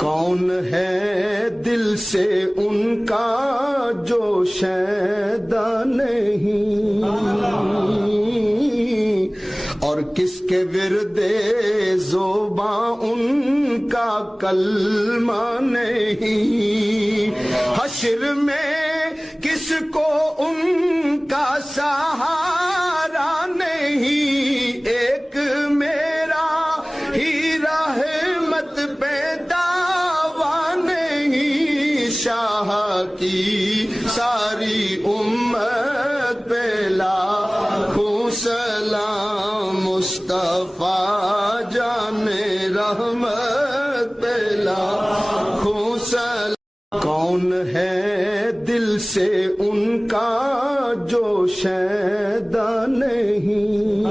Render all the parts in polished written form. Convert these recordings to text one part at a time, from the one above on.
کون ہے دل سے ان کا جو شیدا نہیں، اور کس کے ورد زباں ان کا کلمہ نہیں، حشر میں کس کو ان کا سہارا نہیں، ایک میرا ہی رحمت پہ دعویٰ نہیں، شاہ کی ساری امت پہ لاکھوں سلام، مصطفیٰ جان رحمت پہ لاکھوں سلام، کون ہے دل سے ان کا جو شیدا نہیں،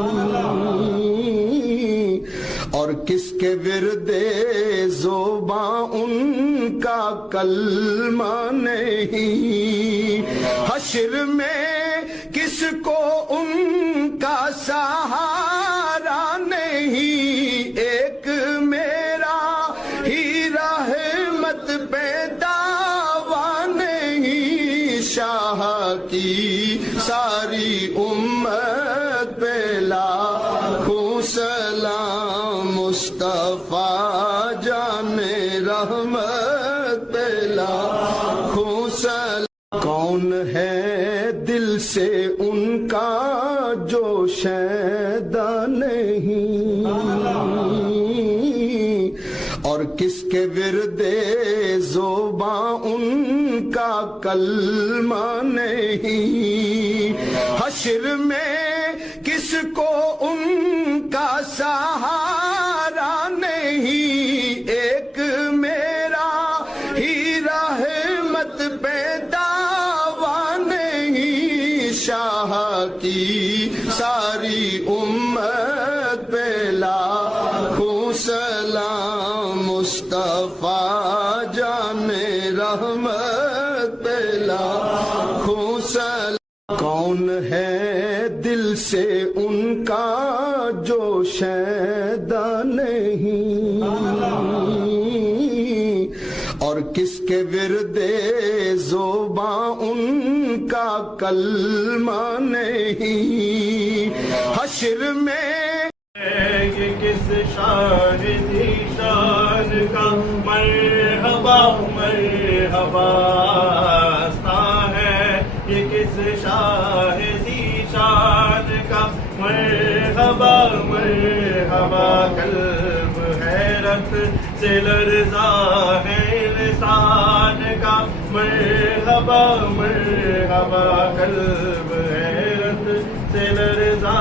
اور کس کے ورد زباں ان کا کلمہ نہیں، حشر میں کس کو ان کا سہارا نہیں، ایک میرا ہی رحمت پہ دعویٰ نہیں، شاہ کی ساری امت پہ لاکھوں سلام، مصطفیٰ جان رحمت پہ لاکھوں سلام، کون ہے دل سے ان کا جو شیدا نہیں، اور کس کے ورد زباں ان کا کلمہ نہیں، حشر میں کس کو ان کا سہارا نہیں، ایک میرا ہی رحمت پہ دعویٰ نہیں، شاہ کی ساری امت پہ لاکھوں سلام، مصطفیٰ جان رحمت پہ لاکھوں سلام، کون ہے دل سے ان کا جو شیدا نہیں، اور کس کے ورد زباں ان کا کلمہ نہیں، حشر میں یہ کس شان ذیشان کا مرحبا مرحبا ہے، یہ کس شاہ ذیشان کا مرحبا مرحبا، قلب حیرت سے لرزا ہے لسان کا مرحبا مرحبا، قلب حیرت سے لرزا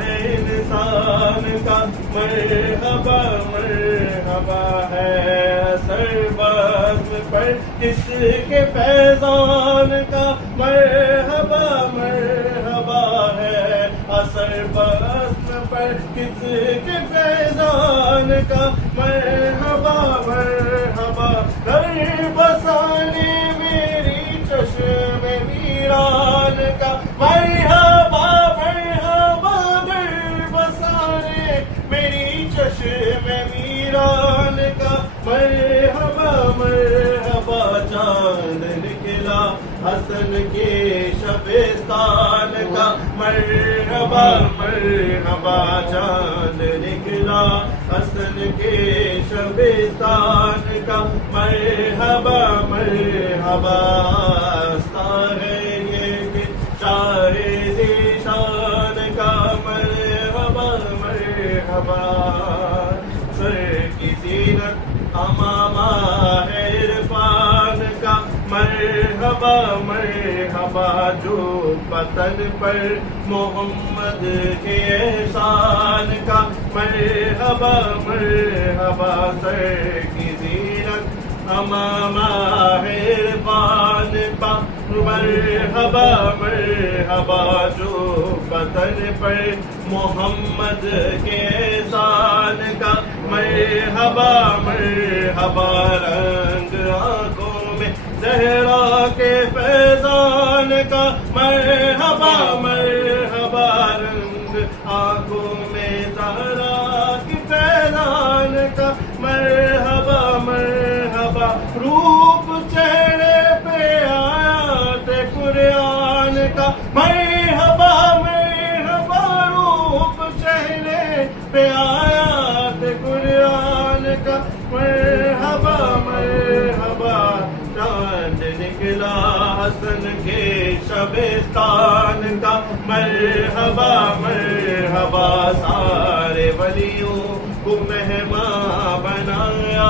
ہے لسان کا مرحبا مرحبا ہے، سربزم پر کس کے فیضان کا مرحبا مرحبا ہے، سربزم پر کس کے فیضان کا مرحبا مرحبا، گھر بسانے میری چشم ویران کا مرحبا مرحبا، گھر بسانے میری چشم ویران کا مرحبا مرحبا، چاند نکلا حسن کے شبستان کا مرحبا مرحبا، چاند نکلا حسن کے شبستان کا مرحبا مرحبا، شاہ ذیشان کا مرحبا مرحبا، سر کی زینت امامہ ہے عرفان کا مرحبا مرحبا، جو پتن پر محمد کے احسان کا مرحبا مرحبا، سر کی زینت امامہ ہے عرفان کا مرحبا مرحبا، جو پتن پر محمد کے احسان کا مرحبا مرحبا، رنگ آنکھوں میں زہرا کے فیضان کا مرحبا مرحبا، رنگ آنکھوں میں زہرا کے فیضان کا مرحبا مرحبا، کا روپ چہرے پہ آیات قرآن کا مرحبا مرحبا روپ چہرے پہ آیات قرآن کا مرحبا مرحبا چاند نکلا حسن کے شبستان کا مرحبا مرحبا سارے ولیوں کو مہمان بنایا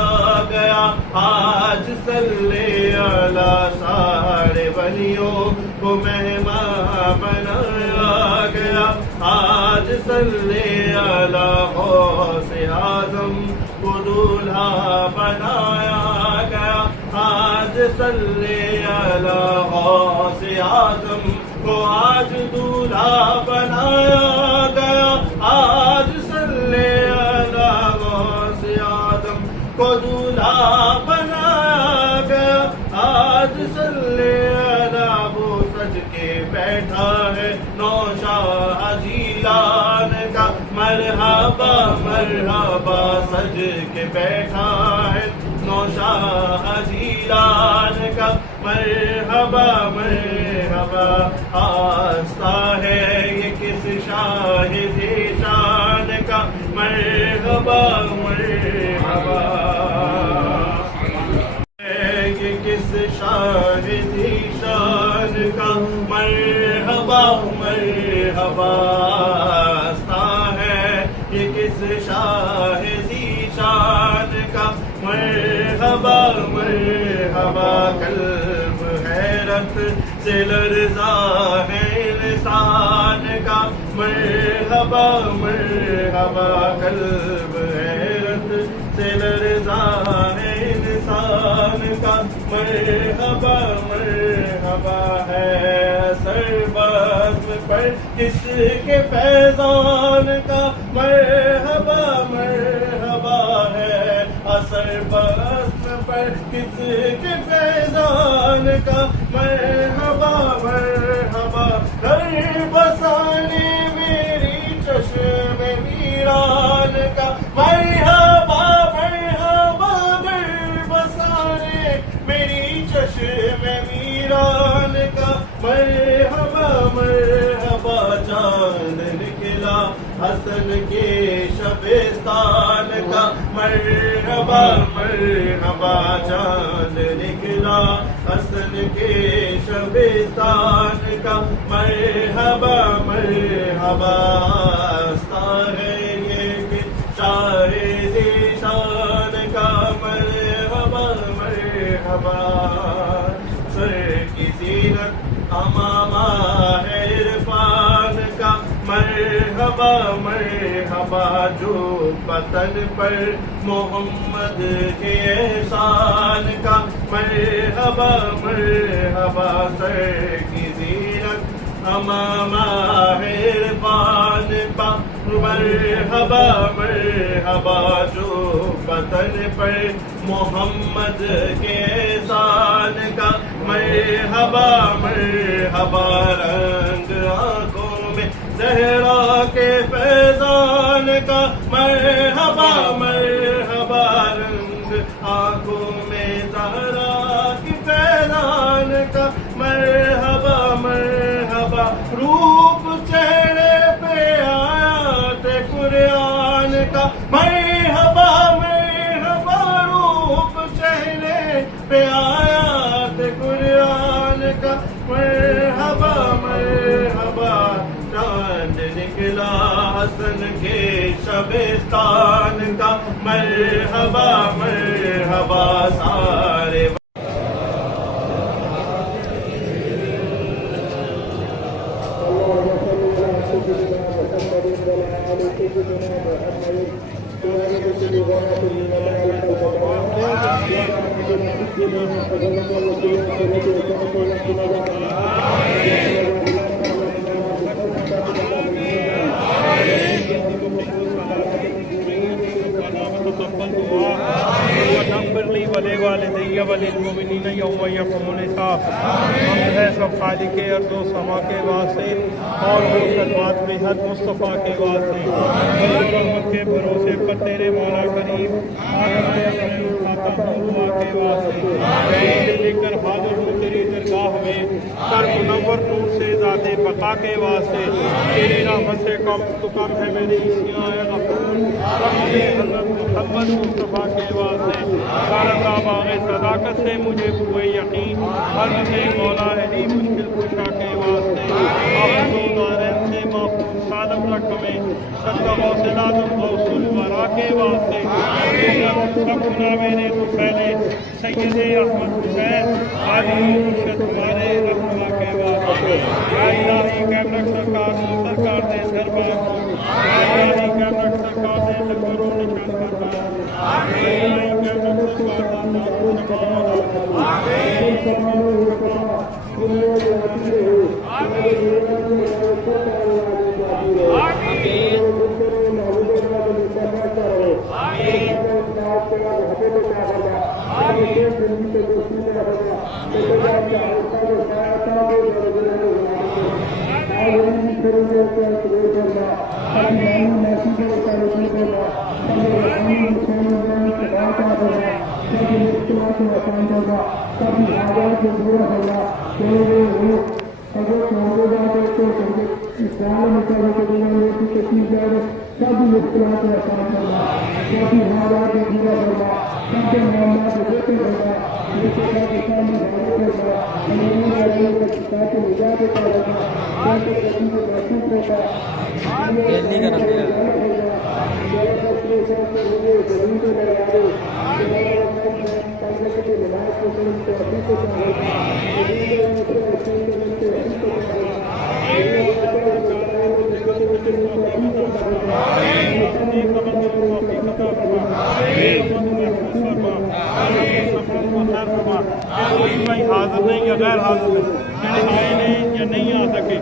گیا آج صلی اللہ سارے ولیوں کو مہمان بنایا گیا آج صلی اللہ غوث اعظم کو دولہا بنایا گیا آج صلی اللہ غوث اعظم کو آج دولہا بنایا گیا آج صلی اللہ غوث اعظم کو دولہا بنایا گیا آج صلی اللہ وہ سج کے بیٹھا ہے نوشاہ جیلان کا مرحبا مرحبا سج کے بیٹھا ہے نوشاہ جیلان کا مرحبا مرحبا آستہ ہے یہ کس شاہ ذیشان کا مرحبا مرحبا یہ کس شاہ ذیشان کا مرحبا مرحبا آستہ ہے یہ کس شاہ ذیشان کا مرحبا مرحبا قلب حیرت سے لرزا ہے لسان کا مرحبا مرحبا قلب حیرت سے لرزا ہے لسان کا مرحبا مرحبا ہے سربزم پر کس کے فیضان کا مرحبا مرحبا ہے اثر بزم پر کس کے فیضان کا مرحبا مرحبا گھر بسانے میری چشم ویران کا مرحبا مرحبا گھر بسانے میری چشم ویران کا مرحبا مرحبا چاند نکلا حسن کے شبستان کا مرحبا مرحبا چاند نکلا حسن کے شبستان کا مرحبا مرحبا آستہ ہے یہ کہ شاہ ذیشان کا مرحبا مرحبا سر کی زینت امامہ ہے عرفان کا مرحبا مرحبا جو پتن پر محمد کے احسان کا مرحبا مرحبا سر کی زینت امامہ ہے عرفان کا مرحبا مرحبا جو پتن پر محمد کے احسان کا مرحبا مرحبا رنگ آنکھوں میں زہرا کے فیضان کا مرحبا مرحبا رنگ آنکھوں میں زہرا کے فیضان کا مرحبا مرحبا روپ چہرے پہ آیات قرآن کا مرحبا مرحبا روپ چہرے پہ آیات قرآن کا مرحبا مرحبا چاند نکلا حسن کے شبستان کا مرحبا مرحبا سارے والدی وللمؤمنین یوم یقوم الحساب حمد ہے سب خالق ارض و سما کے واسطے اور وہ خدمات میں حد مصطفیٰ کے واسطے رحمت کے بھروسے پر تیرے مولا کریم آخر اپنے کھاتا محبوب کے واسطے میں لے کر حاضر ہوں تیری درگاہ میں کر منور نور سے ذات بقا کے واسطے تیری رحمت سے کم تو کم ہے میری سیاہ غفور رحمت حضرت محمد مصطفیٰ کے واسطے کارندہ باغ صداقت سے مجھے ہوئے یقین حضرت مولا علی مشکل کشا کے واسطے آپ دو دارین سے محفوظ سالم رقمیں صدقہ حوصلہ غوث الورا کے واسطے سب میرے تو پہلے سید احمد حسین علی مرشد ہمارے رہنما کے واسطے یا الہی کیمرک سرکار دے دربار کو یا الہی کیمرک سرکار دے لنگر و نشان فرما یا الہی کیمرک سرکار دے بھائی حاضر نہیں یا غیر حاضر ہے آئے نہیں یا نہیں آ سکے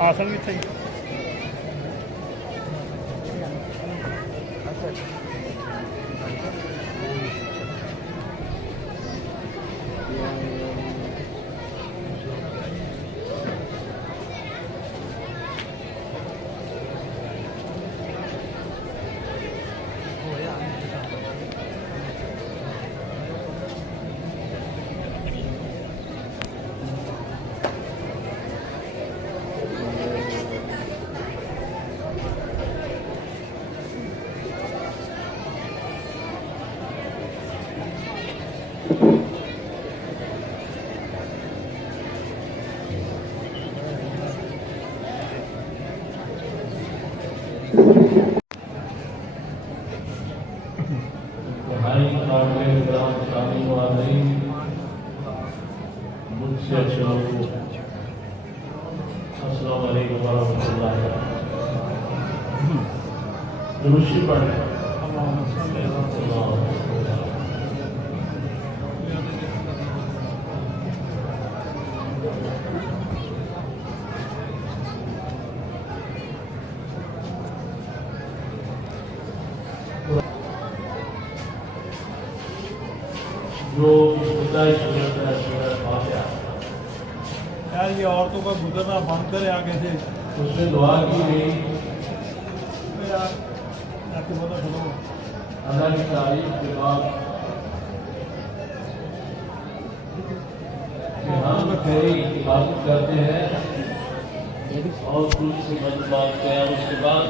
آسن بھی صحیح السلام علیکم ورحمۃ اللہ درود پڑھیں جو ابتدائی صورت ہے سورہ فاتحہ، یار یہ عورتوں کا گزرنا بند کرے آگے سے اس میں دعا کی گئی یار آپ کو پتا چلو اللہ کی تعریف کے بعد کہ ہم تیری عبادت کرتے ہیں اور تجھ سے مدد مانگتے ہیں، اور اس کے بعد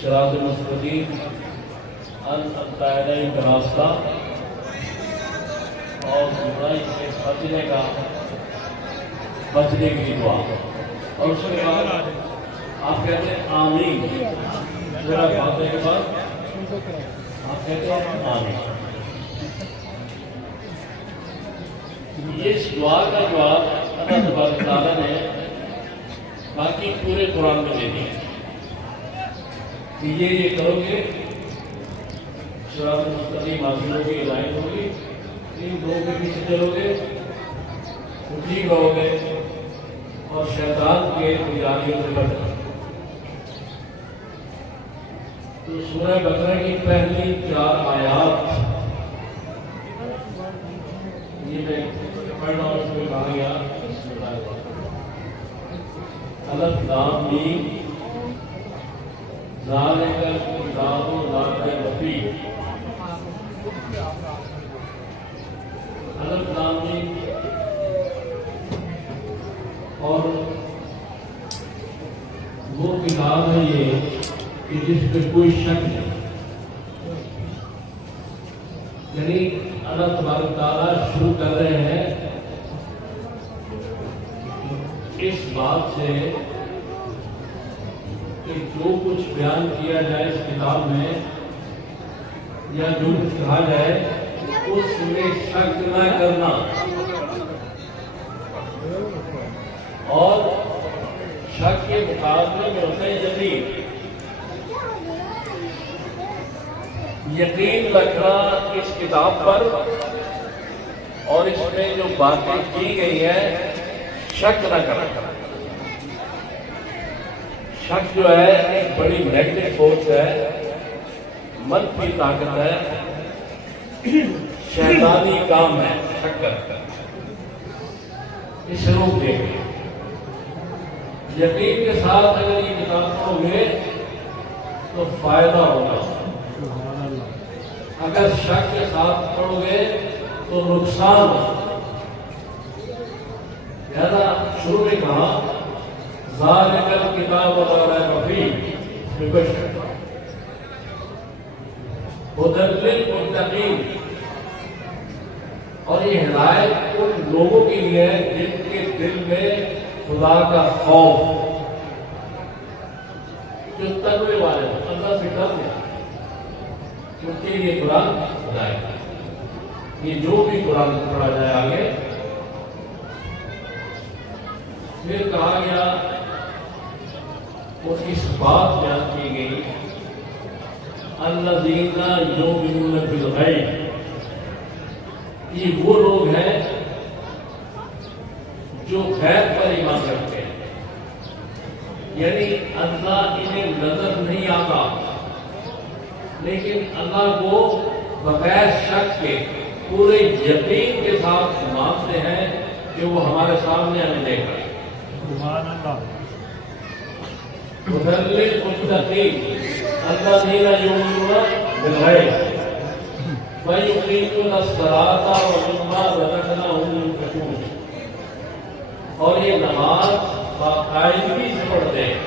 صراط مستقیم انت الیک کا راستہ اور برائی سے بچنے کی دعا، اور اس کے بعد آپ کہتے ہیں آمین، سورہ فاتحہ کے بعد آپ کہتے ہیں آمین۔ یہ اس دعا کا جواب اللہ تبارک تعالیٰ نے باقی پورے قرآن میں دے دیا کہ یہ کرو گے صراط مستقیم حاصل ہوگی، لائن ہوگی، ان لوگوں کے پیچھے چلو گے تو ٹھیک رہو گے اور شیطان کے پجاریوں سے بچ جاؤ۔ تو سورہ بقرہ کی پہلی 4 آیات یہ میں پڑھ رہا ہوں، اس میں کہا گیا الف لام میم ذالک الکتاب لا ریب فیہ، الف لام میم، اور وہ کتاب ہے یہ کہ جس پہ کوئی شک نہیں، یعنی اللہ تبارک تعالیٰ شروع کر رہے ہیں اس بات سے کہ جو کچھ بیان کیا جائے اس کتاب میں یا جو کچھ کہا جائے اس میں شک نہ کرنا، اور شک کے مقابلے میں ہوتا ہے یقین، یقین رکھنا اس کتاب پر، اور اس میں جو باتیں کی گئی ہیں شک نہ کرنا۔ شک جو ہے ایک بڑی نیگیٹو فورس ہے، منفی طاقت ہے، شیطانی کام ہے شک کرنا، اسے روک دے گے۔ یقین کے ساتھ اگر یہ کتاب پڑھو گے تو فائدہ ہوگا، اگر شک کے ساتھ پڑھو گے تو نقصان ہوگا۔ لہذا شروع میں کہا ذالک الکتاب لا ریب فیہ ہدی للمتقین، اور یہ ہدایت ان لوگوں کے لیے ہے جن کے دل میں خدا کا خوف، جو تقوی والے ہیں، اللہ سے ڈرتے ہیں، ان کے لیے قرآن ہدایت ہے۔ یہ جو بھی قرآن پڑھا جائے آگے پھر کہا گیا اور اس بات بیان کی گئی الذین یؤمنون بالغیب، یہ وہ لوگ ہیں جو غیب پر ایمان رکھتے ہیں، یعنی اللہ انہیں نظر نہیں آتا لیکن اللہ کو بغیر شک کے پورے یقین کے ساتھ مانتے ہیں کہ وہ ہمارے سامنے ہمیں دیکھ رہے ہیں۔ سبحان اللہ۔ ہدی للمتقین الذین یؤمنون بالغیب وَيُقِيمُونَ الصَّلَاةَ وَمِمَّا رَزَقْنَاهُمْ يُنْفِقُونَ، اور یہ نماز باقاعدگی سے پڑھتے ہیں،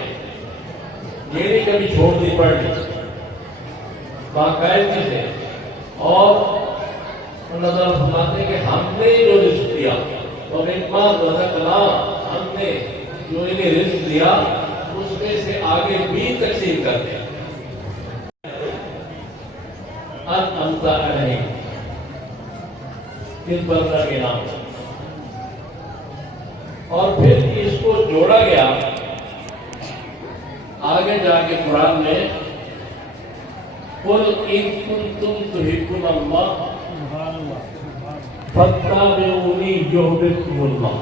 یہ نہیں کبھی چھوڑ دی پڑھنی، باقاعدگی سے، اور اللہ تعالیٰ فرماتے ہیں کہ ہم نے جو رزق دیا وَمِمَّا رَزَقْنَاهُمْ، ہم نے جو انہیں رزق دیا اس میں سے آگے بھی تقسیم کرتے ہیں۔ انعمت علیہم، کس بندہ کے نام، اور پھر اس کو جوڑا گیا آگے جا کے قرآن میں قل ان کنتم تحبون اللہ فاتبعونی یحببکم اللہ،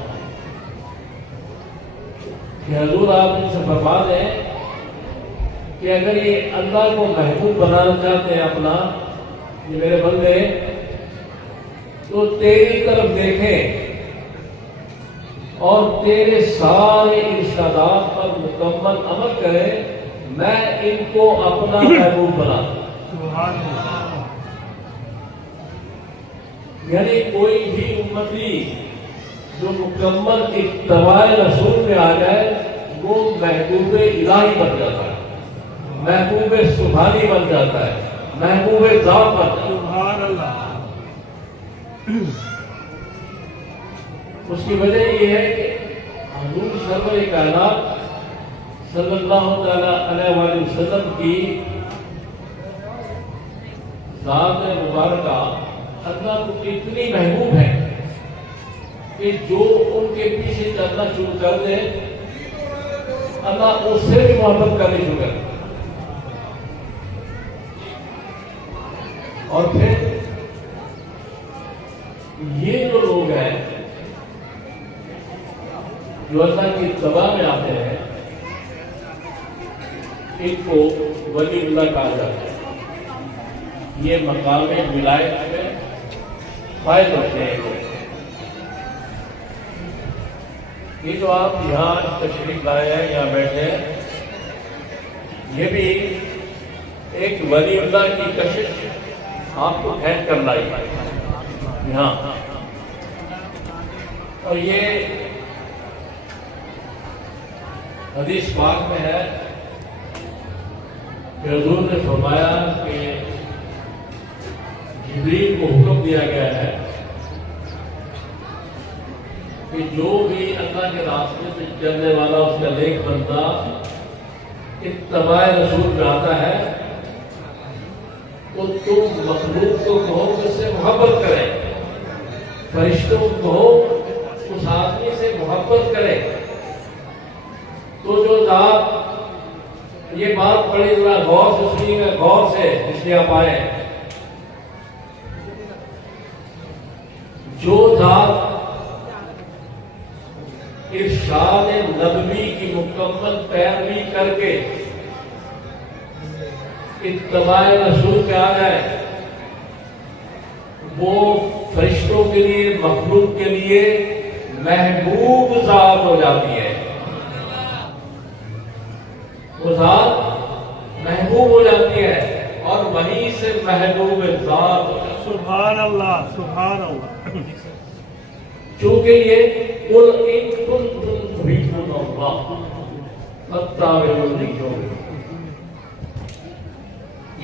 کہ حضور آپ ان سے فرما دیں کہ اگر یہ اللہ کو محبوب بنانا چاہتے ہیں اپنا، یہ میرے بندے، تو تیری طرف دیکھیں اور تیرے سارے ارشادات پر مکمل عمل کریں، میں ان کو اپنا محبوب بنا دوں۔ سبحان اللہ۔ یعنی کوئی بھی امتی جو مکمل اتباع رسول میں آ جائے وہ محبوب الہی بن جاتا ہے، محبوب سبحانی بن جاتا ہے، محبوب ذات بن جاتا ہے۔ سبحان اللہ۔ اس کی وجہ یہ ہے کہ حضور سرور کائنات صلی اللہ تعالی علیہ وآلہ وسلم کی ذات مبارکہ اللہ کو اتنی محبوب ہے کہ جو ان کے پیچھے چلنا شروع کر دے اللہ اس سے بھی محبت کرنی شروع کر دے۔ اور پھر یہ جو لوگ ہیں جو اللہ کی اتباع میں آتے ہیں ان کو ولی اللہ کہا جاتا ہے۔ یہ مقام ولایت میں فائد ہوتے ہیں۔ یہ جو آپ یہاں تشریف لائے ہیں، یہاں بیٹھے ہیں، یہ بھی ایک ولی اللہ کی کشش آپ کو پھینک کر لائی یہاں۔ اور یہ حدیث پاک میں ہے کہ حضور نے فرمایا کہ جبریل کو حکم دیا گیا ہے کہ جو بھی اللہ کے راستے سے چلنے والا اس کا نیک بندہ اتباع رسول میں آتا ہے تو تم مخلوق کو کہو کہ اس سے محبت کرے، فرشتوں کو کہو اس آدمی سے محبت کرے۔ تو جو ذات یہ بات بڑی ذرا غور سے سنیے گا، غور سے، اس لیے آپ آئے، جو ذات ارشاد نبوی کی مکمل پیروی کر کے اتباع رسول پہ آ جائے وہ فرشتوں کے لیے، مخلوق کے لیے محبوب ذات ہو جاتی ہے۔ وہ ذات محبوب ہو جاتی ہے اور وہیں سے محبوب ذات ہو جاتی ہے۔ سبحان اللہ، سبحان اللہ۔ چونکہ یہ قل ان کنتم تحبون اللہ فاتبعونی،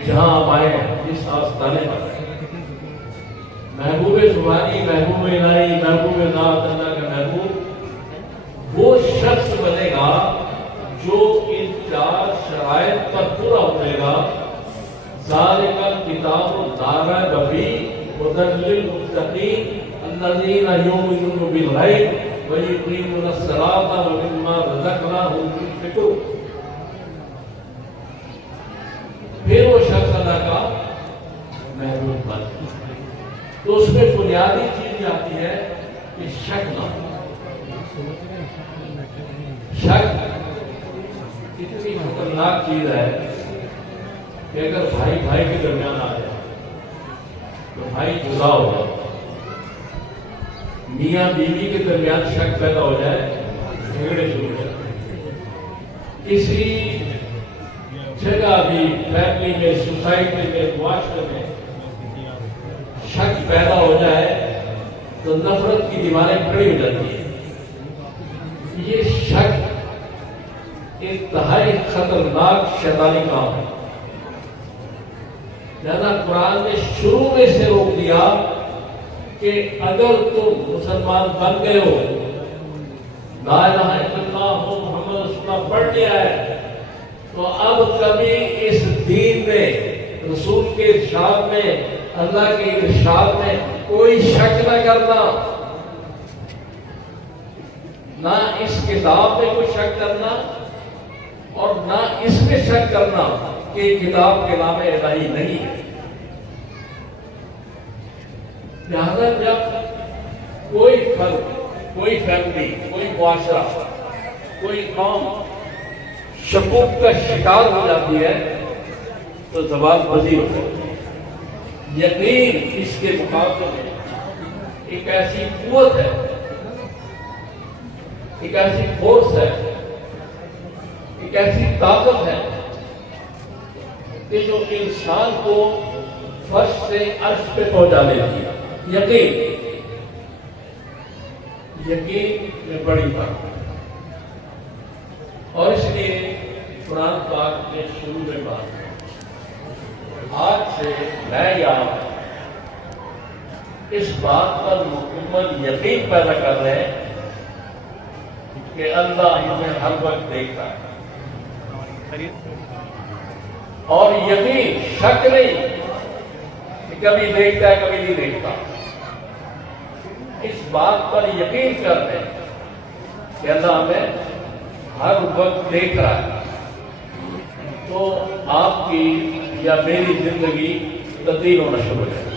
جہاں آپ آئے ہیں جس آستانے پر محبوب سبحانی، محبوب الہی، محبوب ذات، اللہ کا محبوب وہ شخص بنے گا جو ان چار شرائط پر پورا اترے گا۔ ذالک الکتاب لا ریب فیہ ھدی للمتقین الذین یؤمنون بالغیب ویقیمون الصلاۃ ومما رزقناہم ينفقون۔ پھر وہ شخص اللہ کا محبوب بن جائے۔ تو اس میں بنیادی چیز آتی ہے کہ شک نہ ہو۔ شک اتنی خطرناک چیز ہے کہ اگر بھائی بھائی کے درمیان آ جائے تو بھائی جدا ہو جائے، میاں بیوی کے درمیان شک پیدا ہو جائے، جھگڑے شروع ہو جائے، کسی جگہ بھی، فیملی میں، سوسائٹی میں، معاشرے میں شک پیدا ہو جائے تو نفرت کی دیواریں کھڑی ہو جاتی ہیں۔ یہ شک انتہائی خطرناک شیطانی کام ہے، لہذا قرآن نے شروع میں سے روک دیا کہ اگر تم مسلمان بن گئے ہو، لا الہ الا اللہ محمد رسول اللہ پڑھ لیا ہے، تو اب کبھی اس دین میں، رسول کے ارشاد میں، اللہ کے ارشاد میں کوئی شک نہ کرنا، نہ اس کتاب میں کوئی شک کرنا اور نہ اس میں شک کرنا کہ کتاب کے نام الہی نہیں ہے۔ لہذا جب کوئی فرد، کوئی فیملی، کوئی معاشرہ، کوئی قوم شکوک کا شکار ہو جاتی ہے تو زبان پذیر ہو جاتی ہے۔ یقین اس کے مقابلے میں ایک ایسی قوت ہے، ایک ایسی فورس ہے، ایک ایسی طاقت ہے کہ جو انسان کو فرش سے عرش پہ پہنچا دیتی ہے۔ یقین میں بڑی بات ہے، اور اس لیے قرآن پاک نے شروع میں بات کی، آج سے میں یہاں اس بات پر مکمل یقین پیدا کر رہے ہیں کہ اللہ ہمیں ہر وقت دیکھتا ہے، اور یقین شک نہیں کہ کبھی دیکھتا ہے کبھی نہیں دیکھتا، اس بات پر یقین کر رہے ہیں کہ اللہ ہمیں ہر وقت دیکھ رہا ہے، تو آپ کی یا میری زندگی تبدیل ہونا شروع ہو جائے گی،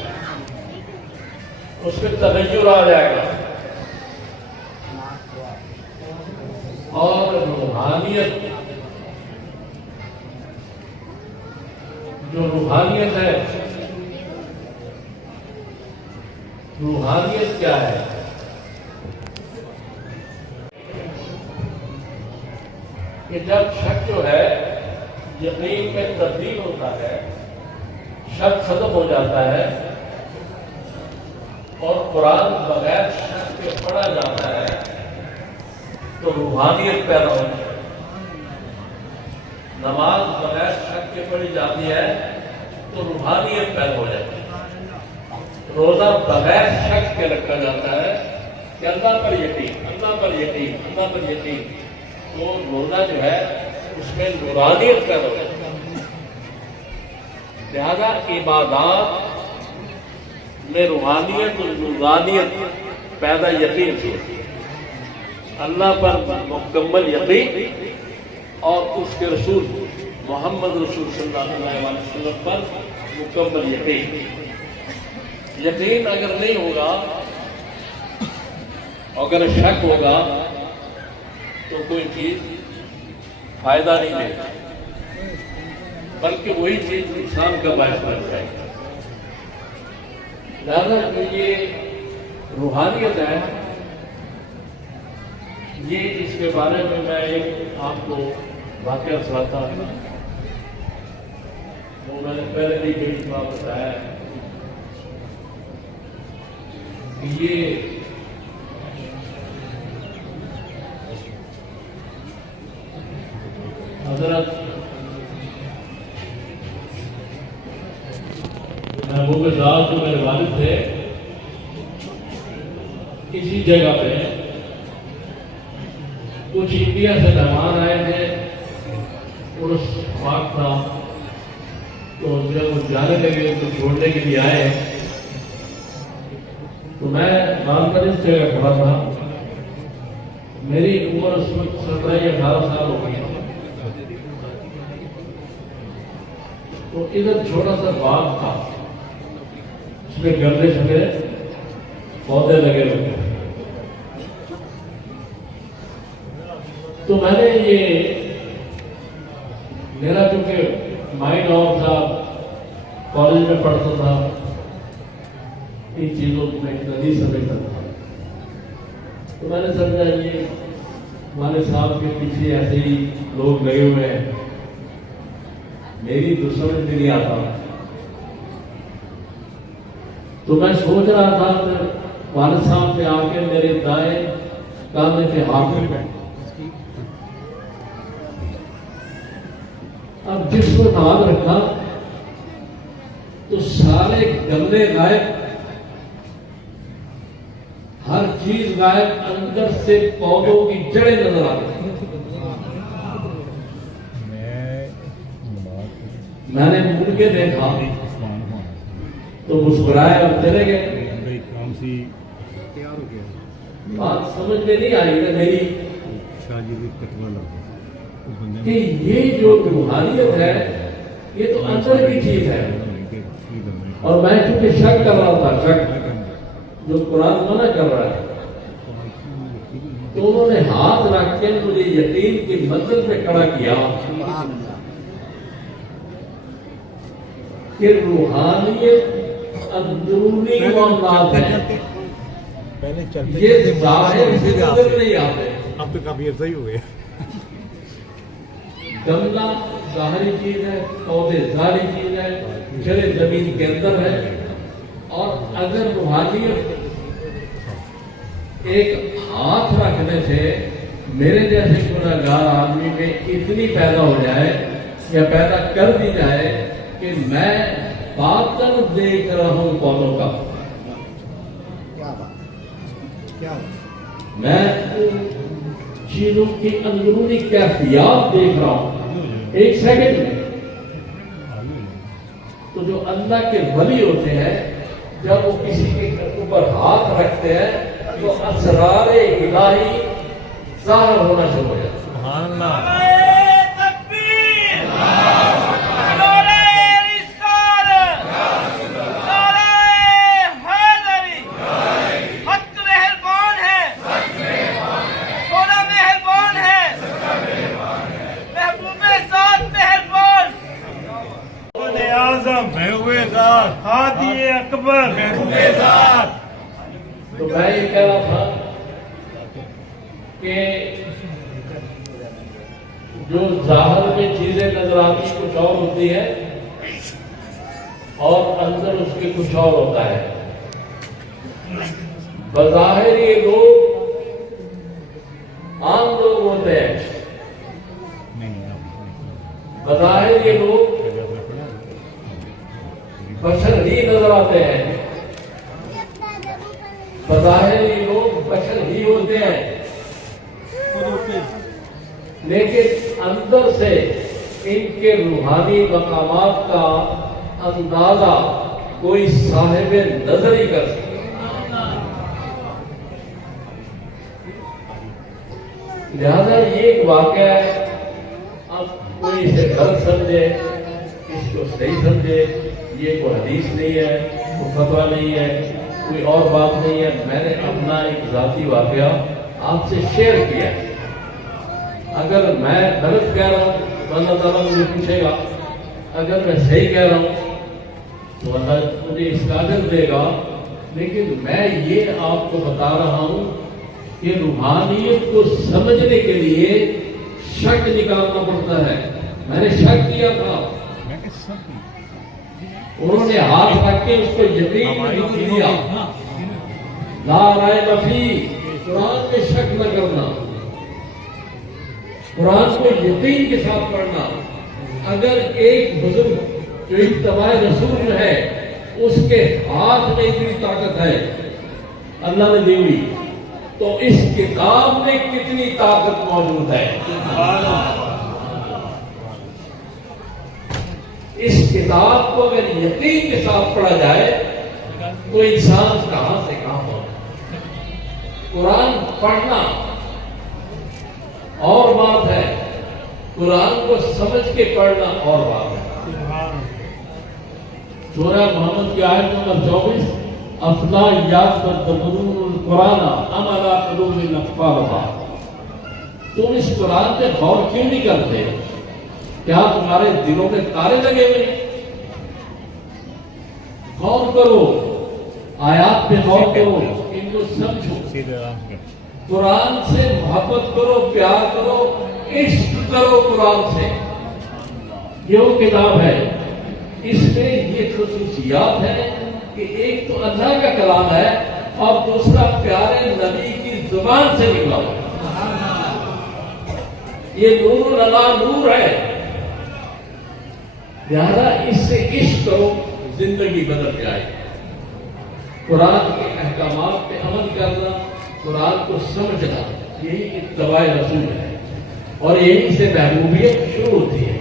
اس میں تغیر آ جائے گا، اور روحانیت جو روحانیت ہے، روحانیت کیا ہے؟ کہ جب شک جو ہے یقین میں تبدیل ہوتا ہے، شک ختم ہو جاتا ہے اور قرآن بغیر شک کے پڑھا جاتا ہے تو روحانیت پیدا ہوتی ہے۔ نماز بغیر شک کے پڑھی جاتی ہے تو روحانیت پیدا ہو جاتی ہے۔ روزہ بغیر شک کے رکھا جاتا ہے کہ اللہ پر یقین، اللہ پر یقین، اللہ پر یقین، تو روزہ جو ہے اس میں نورانیت پیدا ہو جاتی ہے۔ لہذا عبادات میں روحانیت اور نورانیت پیدا یقین سے ہوتی ہے، اللہ پر مکمل یقین اور اس کے رسول محمد رسول صلی اللہ علیہ وسلم پر مکمل یقین۔ یقین اگر نہیں ہوگا، اگر شک ہوگا تو کوئی چیز فائدہ نہیں دے گا، بلکہ وہی چیز انسان کا باعث بن جائے گا۔ لہذا جو یہ روحانیت ہے، یہ اس کے بارے میں ایک آپ کو واقعہ سناتا ہوں، وہ میں نے پہلے بھی کئی بار بتایا ہے کہ یہ حضرت محبوب صاحب جو میرے والد تھے، کسی جگہ پہ کچھ انڈیا سے مہمان آئے تھے، عرس پاک تھا، تو جب وہ جانے لگے تو چھوڑنے کے لیے آئے تو میں وہاں پر اس جگہ کھڑا تھا، میری عمر اس وقت 17 یا 18 سال ہو گئی، تو ادھر چھوٹا سا باغ تھا، اس میں گردے چھپے پودے لگے ہوئے، تو میں نے یہ میرا چونکہ مائنڈ آف تھا، کالج میں پڑھتا تھا، ان چیزوں کو میں نہیں سمجھتا تھا، تو میں نے سمجھا یہ ہمارے صاحب کے پیچھے ایسے ہی لوگ لگے ہوئے ہیں، میری تو سمجھ میں نہیں آتا، تو میں سوچ رہا تھا کہ والد صاحب پہ آ کے میرے دائیں کاندھے پہ ہاتھ میں بیٹھے، اب جس وقت ہاتھ رکھا تو سارے گندے غائب، ہر چیز غائب، اندر سے پودوں کی جڑیں نظر آ رہی۔ میں نے مڑ کے دیکھا تو مسکرائے اور چلے گئے۔ بات سمجھ میں نہیں آئی کہ میری کہ یہ جو روحانیت ہے یہ تو اندر کی چیز ہے، اور میں چونکہ شک کر رہا تھا، شک جو قرآن منع کر رہا ہے، تو انہوں نے ہاتھ رکھ کے مجھے یقین کی منزل پہ کھڑا کیا کہ روحانیت اندرونی معاملات ہیں، پہلے چلتے یہ ظاہر سے نظر نہیں آتے۔ اب تو کافی عرصہ ہی ہو گیا۔ گملہ ظاہری چیز ہے، پودے ظاہری چیز ہے، جڑیں زمین کے اندر ہے، اور اگر روحانیت ایک ہاتھ رکھنے سے میرے جیسے گناہگار آدمی میں اتنی پیدا ہو جائے یا پیدا کر دی جائے کہ میں باطن دیکھ رہا ہوں پودوں کا، میں چیزوں کی اندرونی کیفیات دیکھ رہا ہوں ایک سیکنڈ میں۔ تو جو اللہ کے ولی ہوتے ہیں جب وہ کسی کے اوپر ہاتھ رکھتے ہیں تو اسرار الہی ظاہر ہونا شروع ہو جاتا ہے۔ سبحان اللہ۔ ہادی اکبر تو میں یہ کہہ رہا تھا کہ جو ظاہر میں چیزیں نظر آتی کچھ اور ہوتی ہے اور اندر اس کے کچھ اور ہوتا ہے۔ بظاہر یہ لوگ عام لوگ ہوتے ہیں، بظاہر یہ لوگ بشر ہی نظر آتے ہیں، بظاہر یہ لوگ بشر ہی ہوتے ہیں، لیکن اندر سے ان کے روحانی مقامات کا اندازہ کوئی صاحب نظر ہی کر سکتا۔ لہذا یہ ایک واقعہ ہے، اب کوئی اسے غلط سمجھے، اس کو صحیح سمجھے، یہ کوئی حدیث نہیں ہے، کوئی فتویٰ نہیں ہے، کوئی اور بات نہیں ہے، میں نے اپنا ایک ذاتی واقعہ آپ سے شیئر کیا۔ اگر میں غلط کہہ رہا ہوں تو اللہ تعالیٰ مجھے پوچھے گا، اگر میں صحیح کہہ رہا ہوں تو اللہ مجھے اس کا اجر دے گا، لیکن میں یہ آپ کو بتا رہا ہوں کہ روحانیت کو سمجھنے کے لیے شک نکالنا پڑتا ہے۔ میں نے شک کیا تھا، انہوں نے ہاتھ رکھ کے اس کو یقین میں دیا، لا ریب فیہ، قرآن میں شک نہ کرنا، قرآن کو یقین کے ساتھ پڑھنا۔ اگر ایک بزرگ جو اتباع رسول ہے اس کے ہاتھ میں اتنی طاقت ہے اللہ نے دی ہوئی، تو اس کتاب میں کتنی طاقت موجود ہے۔ اس کتاب کو اگر یقین کے ساتھ پڑھا جائے تو انسان کہاں سے کہاں پہنچے۔ قرآن پڑھنا اور بات ہے، قرآن کو سمجھ کے پڑھنا اور بات ہے۔ سورہ محمد کی آیت نمبر 24، افلا یتدبرون القرآن ام علی قلوب اقفالها، تم اس قرآن پہ غور کیوں نہیں کرتے؟ کیا تمہارے دلوں میں تارے لگے ہوئے؟ غور کرو، آیات پہ غور کرو، ان کو سمجھو، قرآن سے محبت کرو، پیار کرو، عشق کرو قرآن سے۔ یہ وہ کتاب ہے، اس میں یہ خصوصیات ہیں کہ ایک تو اللہ کا کلام ہے اور دوسرا پیارے نبی کی زبان سے نکلا ہے۔ یہ نور اللہ نور ہے، لہذا اس سے عشق کرو، زندگی بدل جائے۔ قرآن کے احکامات پہ عمل کرنا، قرآن کو سمجھنا، یہی اتباع رسول ہے، اور یہی سے محبوبیت شروع ہوتی ہے۔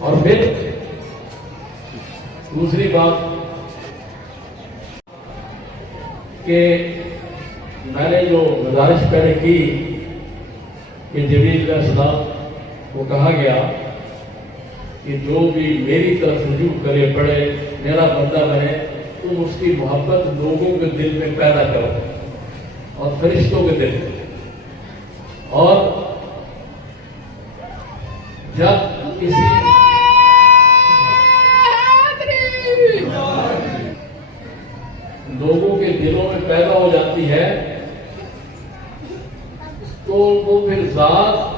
اور پھر دوسری بات کہ میں نے جو گزارش پہلے کی کہ جبریل علیہ السلام کو کہا گیا کہ جو بھی میری طرف رجوع کرے پڑے میرا بندہ بنے، تم اس کی محبت لوگوں کے دل میں پیدا کرو اور فرشتوں کے دل میں۔ اور جب کسی لوگوں کے دلوں میں پیدا ہو جاتی ہے تو وہ پھر ذات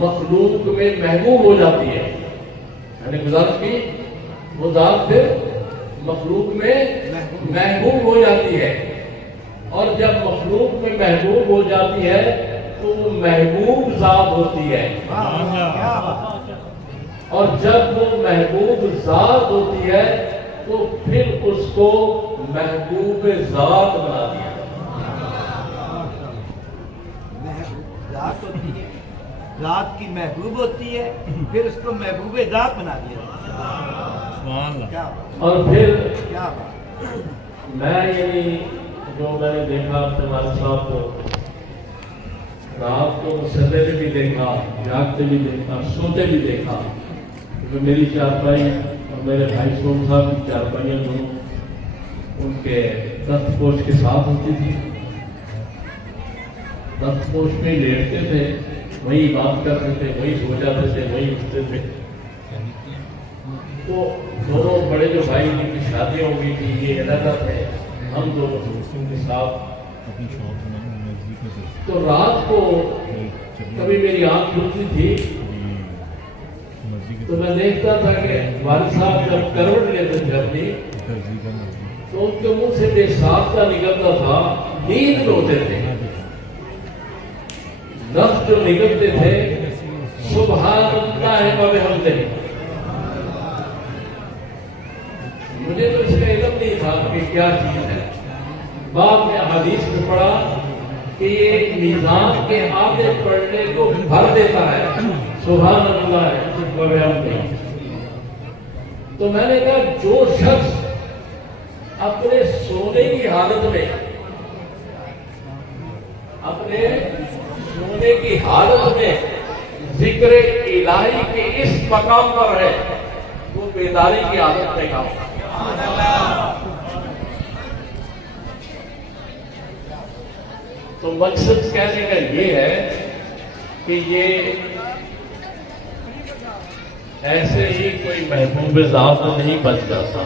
مخلوق میں محبوب ہو جاتی ہے. یعنی گزارش کی وہ ذات پھر مخلوق میں محبوب ہو جاتی ہے. اور جب مخلوق میں محبوب ہو جاتی ہے تو وہ محبوب ذات ہوتی ہے. اور جب وہ محبوب ذات ہوتی ہے تو پھر اس کو محبوب ذات بنا دیا. ذات ہوتی ہے، ذات کی محبوب ہوتی ہے، پھر اس کو محبوب ذات بنا دیا. اور پھر کیا بات. میں یعنی جو میں نے دیکھا اپنے والد صاحب کو رات کو مسلے میں بھی دیکھا، جاگتے بھی دیکھا، سوتے بھی دیکھا. کیونکہ میری چارپائی اور میرے بھائی سوم صاحب کی چارپائیاں دونوں ان کے تخت پوش کے ساتھ ہوتی تھی. تخت پوش میں لیٹتے تھے، وہی بات کرتے تھے، وہی سو جاتے تھے، وہی اٹھتے تھے. تو دونوں بڑے جو بھائی جن کی شادی ہو گئی تھی یہ علیحدہ تھے، ہم دونوں دوستوں کے ساتھ. تو رات کو کبھی میری آنکھ کھلتی تھی تو میں دیکھتا تھا کہ والد صاحب جب کروٹ لیتے تھے اپنی تو ان کے منہ سے بے ساختہ نکلتا تھا، نیند میں ہوتے تھے، لفظ جو نکلتے تھے سبحان اللہ و بحمدہ. مجھے تو اس کا علم نہیں تھا کہ کیا چیز ہے. بعد میں حدیث میں پڑھا کہ یہ میزان کے آگے پڑھنے کو بھر دیتا ہے سبحان اللہ و بحمدہ. تو میں نے کہا جو شخص اپنے سونے کی حالت میں ذکر الہی کے اس مقام پر ہے وہ بیداری کی عادت میں کام. تو مقصد کہنے کا یہ ہے کہ یہ ایسے ہی کوئی محبوب ذات نہیں بن جاتا.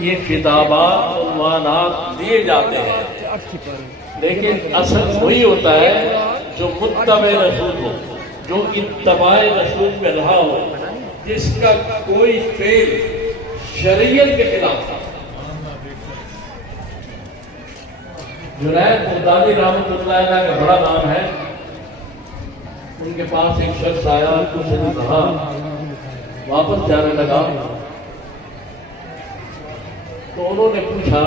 یہ خطابات عنوانات دیے جاتے ہیں لیکن اصل وہی ہوتا ہے جو متبع رسول ہو، جو اتباع رسول میں رہا ہو، جس کا کوئی فعل شریعت کے خلاف تھا. جنید بغدادی رحمۃ اللہ علیہ کا بڑا نام ہے. ان کے پاس ایک شخص آیا، کچھ نہیں کہا، واپس جانے لگا. تو انہوں نے پوچھا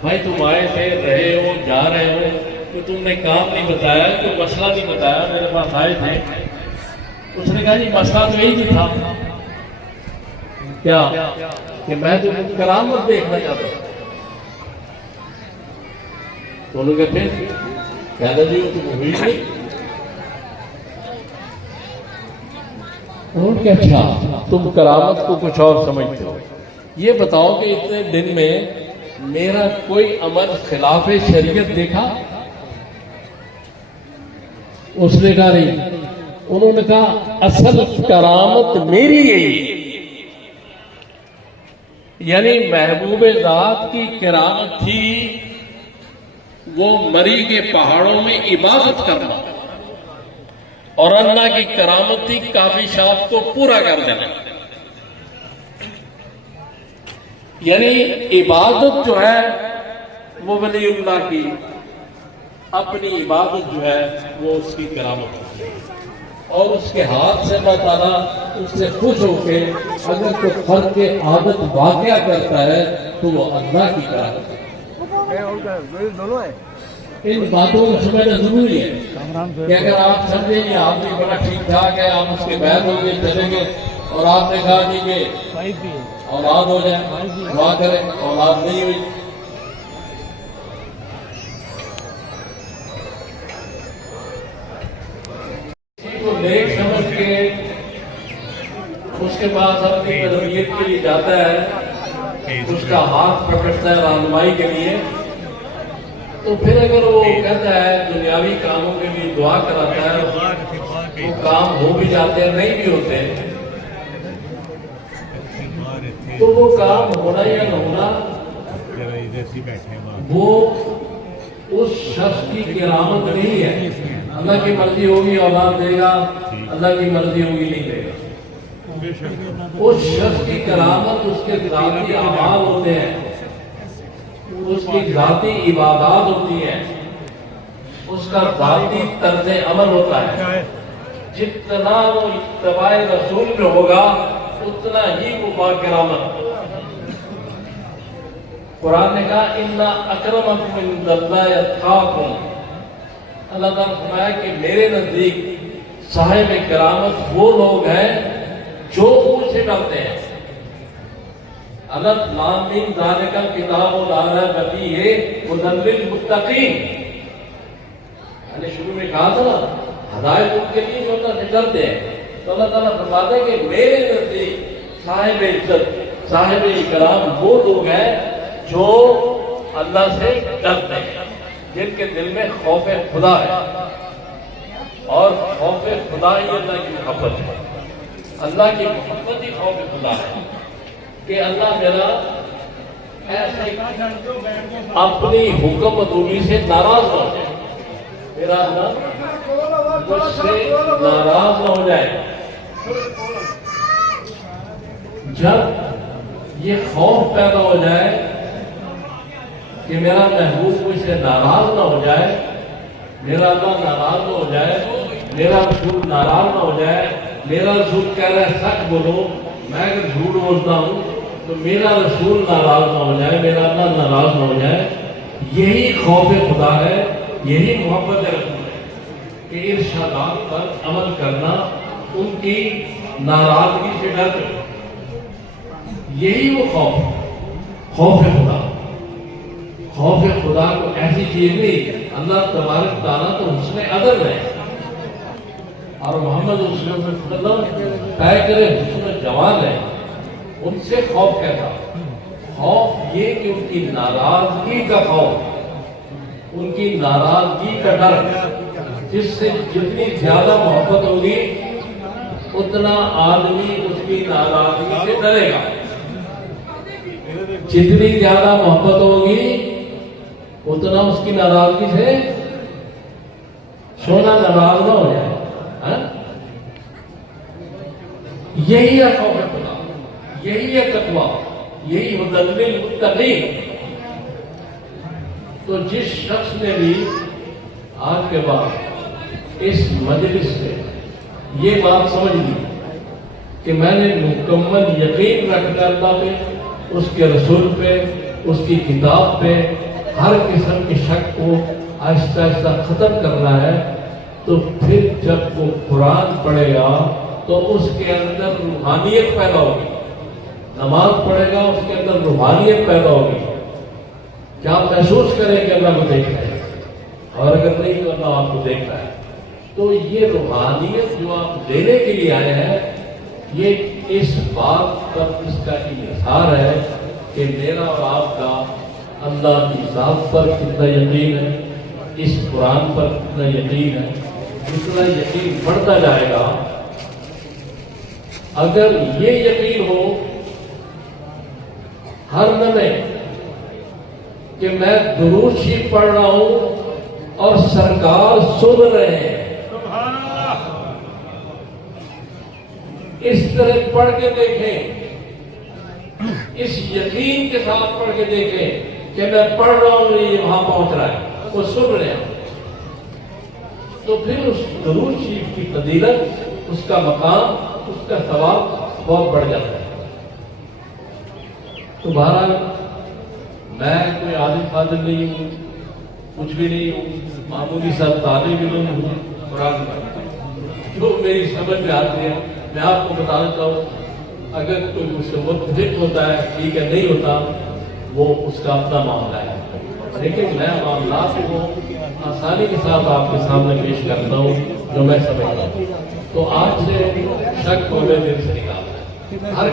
بھائی تم آئے تھے، رہے ہو، جا رہے ہو، تو تم نے کام نہیں بتایا، کوئی مسئلہ نہیں بتایا، میرے پاس آئے تھے. اس نے کہا جی مسئلہ تو یہی نہیں تھا کیا کہ میں تو کرامت دیکھنا چاہتا ہوں. تو انہوں نے کہا پھر کہنا جی وہ تم ہوئی نہیں. انہوں نے کہا اچھا تم کرامت کو کچھ اور سمجھتے ہو. یہ بتاؤ کہ اتنے دن میں میرا کوئی عمل خلاف شریعت دیکھا؟ اس نے کہا نہیں. انہوں نے کہا اصل کرامت میری یہی، یعنی محبوب ذات کی کرامت تھی وہ مری کے پہاڑوں میں عبادت کرنا، اور اللہ کی کرامت تھی کافی شاپ کو پورا کر دینا. یعنی عبادت جو ہے وہ ولی اللہ کی، اپنی عبادت جو ہے وہ اس کی کرامت ہے، اور اس کے ہاتھ سے اللہ تعالیٰ اس سے خوش ہو کے اگر کوئی خلق عادت واقعہ کرتا ہے تو وہ اللہ کی کرامت ہے. ان باتوں کو سمجھنا ضروری ہے کہ اگر آپ سمجھیں گے آپ بھی بڑا ٹھیک ٹھاک ہے، آپ اس کے بیل ہو گئے چلیں گے اور آپ نے کہا جی کہ اولاد ہو جائے، دعا کریں، اولاد نہیں ہوئی. کسی کو نیک سمجھ کے اس کے پاس اپنی تربیت کے لیے جاتا ہے اس کا ہاتھ پکڑتا ہے رہنمائی کے لیے، تو پھر اگر وہ کہتا ہے دنیاوی کاموں کے لیے دعا کراتا ہے، وہ کام ہو بھی جاتے ہیں نہیں بھی ہوتے، تو وہ کام ہونا یا نہ ہونا وہ اس شخص کی کرامت نہیں ہے۔ اللہ کی مرضی ہوگی اولاد دے گا، اللہ کی مرضی ہوگی نہیں دے گا۔ اس شخص کی کرامت اس کے ذاتی اعمال ہوتے ہیں، اس کی ذاتی عبادات ہوتی ہیں، اس کا ذاتی طرز عمل ہوتا ہے۔ جتنا وہ اتباع رسول میں ہوگا اتنا ہی وہ باکرامت۔ قرآن نے کہا اِنَّ أَكْرَمَكُمْ عِندَ اللَّهِ أَتْقَاكُمْ، اللہ تعالیٰ نے فرمایا کہ میرے نزدیک صاحب کرامت وہ لوگ ہیں جو مجھ سے ڈرتے ہیں۔ الف لام میم ذالک الکتاب لا ریب فیہ ھدی للمتقین، یعنی شروع میں کہا تھا نا ہدایت ان کے لیے جو اللہ سے ڈرتے ہیں، تو اللہ تعالیٰ فرماتا ہے کہ میرے نزدیک صاحب عزت صاحب کرام وہ لوگ ہیں جو اللہ سے ڈرتے ہیں، جن کے دل میں خوف خدا ہے، اور خوف خدا ہی اللہ کی محبت ہے۔ اللہ کی محبت ہی خوف خدا ہے کہ اللہ میرا ایسے اپنی حکم مطلوبی سے ناراض نہ ہو جائے، میرا اللہ مجھ سے ناراض نہ ہو جائے۔ جب یہ خوف پیدا ہو جائے کہ میرا محبوب مجھ سے ناراض نہ ہو جائے، میرا اللہ ناراض نہ ہو جائے، میرا رسول ناراض نہ ہو جائے، میرا رسول کہہ رہا ہے سچ بولو، میں اگر جھوٹ بولتا ہوں تو میرا رسول ناراض نہ ہو جائے، میرا اللہ ناراض نہ ہو جائے، یہی خوف خدا ہے، یہی محبت رسول ہے کہ ارشادات پر عمل کرنا، ان کی ناراضگی سے ڈر کر، یہی وہ خوف خدا۔ خوف خدا کو ایسی چیز نہیں، اللہ تبارک تعالیٰ تو حسن ادب ہے، اور محمد صلی اللہ علیہ وسلم طے کرے حسن جوان ہے، ان سے خوف کیسا؟ خوف یہ کہ ان کی ناراضگی کا خوف، ان کی ناراضگی کا ڈر، جس سے جتنی زیادہ محبت ہوگی اتنا آدمی اس کی ناراضگی سے ڈرے گا، جتنی زیادہ محبت ہوگی اتنا اس کی ناراضگی سے سونا ناراض نہ ہو جائے۔ یہی ہے خوف خدا، یہی ہے تقویٰ، یہی ھدی للمتقین۔ تو جس شخص نے بھی آج کے بعد اس مجلس سے یہ بات سمجھ لی کہ میں نے مکمل یقین رکھ کر اللہ پہ، اس کے رسول پہ، اس کی کتاب پہ ہر قسم کے شک کو آہستہ آہستہ ختم کرنا ہے، تو پھر جب وہ قرآن پڑھے گا تو اس کے اندر روحانیت پیدا ہوگی، نماز پڑھے گا اس کے اندر روحانیت پیدا ہوگی، کیا آپ محسوس کریں کہ اللہ کو دیکھ رہے ہیں، اور اگر نہیں تو اللہ آپ کو دیکھ رہا ہے۔ تو یہ روحانیت جو آپ دینے کے لیے آئے ہیں، یہ اس بات پر اس کا اظہار ہے کہ میرا اور آپ کا اللہ کی ذات پر کتنا یقین ہے، اس قرآن پر کتنا یقین ہے۔ جتنا یقین بڑھتا جائے گا، اگر یہ یقین ہو ہر لمحے کہ میں درود شریف پڑھ رہا ہوں اور سرکار سن رہے ہیں، اس طرح پڑھ کے دیکھیں، اس یقین کے ساتھ پڑھ کے دیکھیں کہ میں پڑھ رہا ہوں یہ وہاں پہنچ رہا ہے، وہ سن رہے ہیں، تو پھر اس درود شریف کی فضیلت، اس کا مقام، اس کا ثواب بہت بڑھ جاتا ہے۔ تو بہرحال میں کوئی عالم فاضل نہیں ہوں، کچھ بھی نہیں ہوں، معمولی سا طالب علم ہوں قرآن کا، جو میری سمجھ میں آتی ہے میں آپ کو بتانا چاہوں، اگر کوئی مجھ سے متفق ہوتا ہے ٹھیک ہے، نہیں ہوتا وہ اس کا اپنا معاملہ ہے، لیکن میں معاملات کو آسانی کے ساتھ آپ کے سامنے پیش کرتا ہوں جو میں سمجھتا ہوں۔ تو آج سے شک ہونے دل سے نکالنا ہے، ہر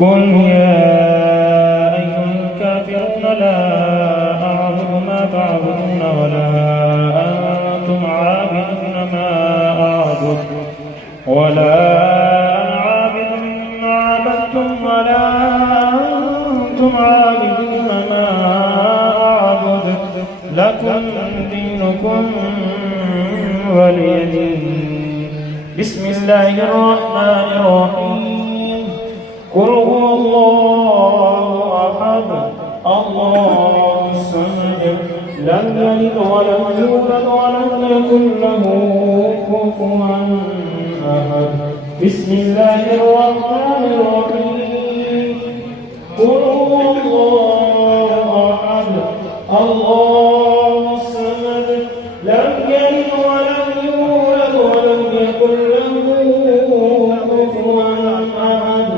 قل يا أيها الكافرون لا أعبد ما تعبدون ولا أنتم عابدون ما أعبد ولا أنا عابد ما عبدتم ولا أنتم عابدون ما أعبد لكم دينكم ولي دين بسم الله الرحمن الرحيم قل هو الله أحد الله الصمد لم يلد ولم يولد ولم يكن له كفوا أحد بسم الله الرحمن الرحيم قل هو الله أحد الله الصمد لم يلد ولم يولد ولم يكن له كفوا أحد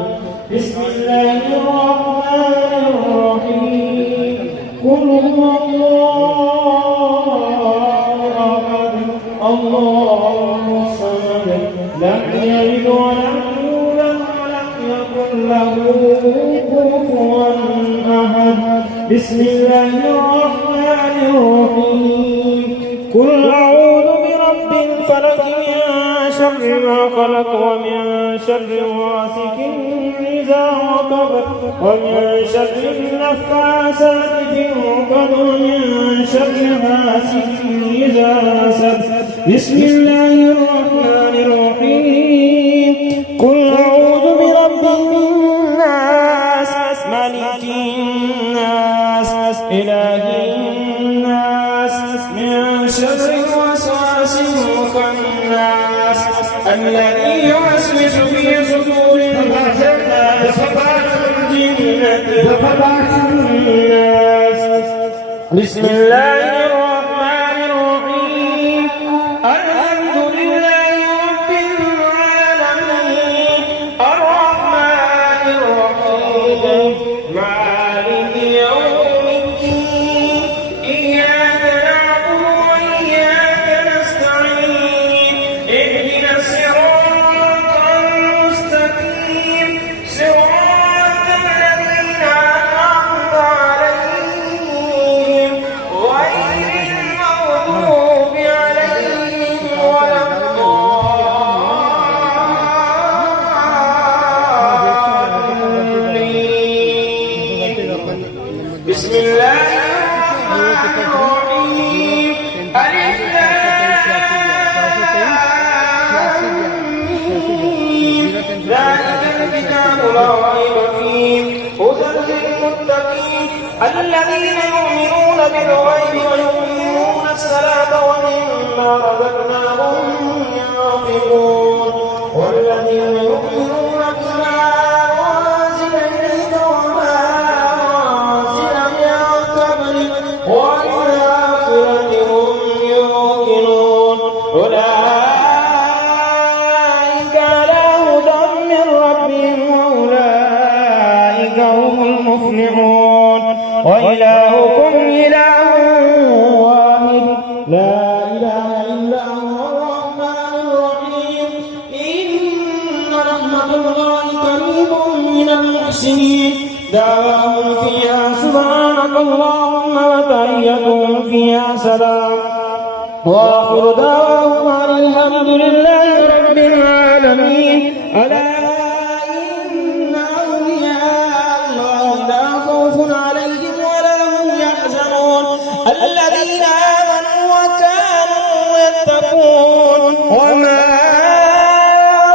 بسم الله الرحمن الرحيم قل هو الله أحد الله الصمد لم يلد ولم يولد ولم يكن له كفوا أحد بسم الله الرحمن الرحيم قل أعوذ برب الفلق من شر ما خلق ومن شر غاسق إذا وقب ومن شر النفاثات في العقد ومن شر حاسد إذا حسد بسم الله الرحمن الرحيم قل أعوذ برب الناس ملك الناس إله الناس من شر الوسواس الخناس الذي يوسوس في صدور الناس بسم الله الرحمن الرحيم الحمد لله رب العالمين الرحمن الرحيم مالك يوم الدين إياك نعبد وإياك نستعين اهدنا الصراط المستقيم صراط الذين أنعمت عليهم غير الكتاب لا ريب فيه هدى للمتقين الذين يؤمنون بالغيب ويقيمون الصلاة ومما رزقناهم ينفقون والذين يؤمنون بما أنزل إليك وما أنزل من قبلك وبالآخرة هم يوقنون أولئك على هدى من ربهم وأولئك هم المفلحون وإلهكم إله واحد لا إله إلا هو الرحمن الرحيم إن رحمة الله قريب من المحسنين دعواهم فيها سبحانك اللهم وتحيتهم فيها سلام وآخر دعواهم أن الحمد لله رب العالمين ألا إن أولياء الله لا خوف عليهم ولا هم يحزنون الذين آمنوا وكانوا يتقون وما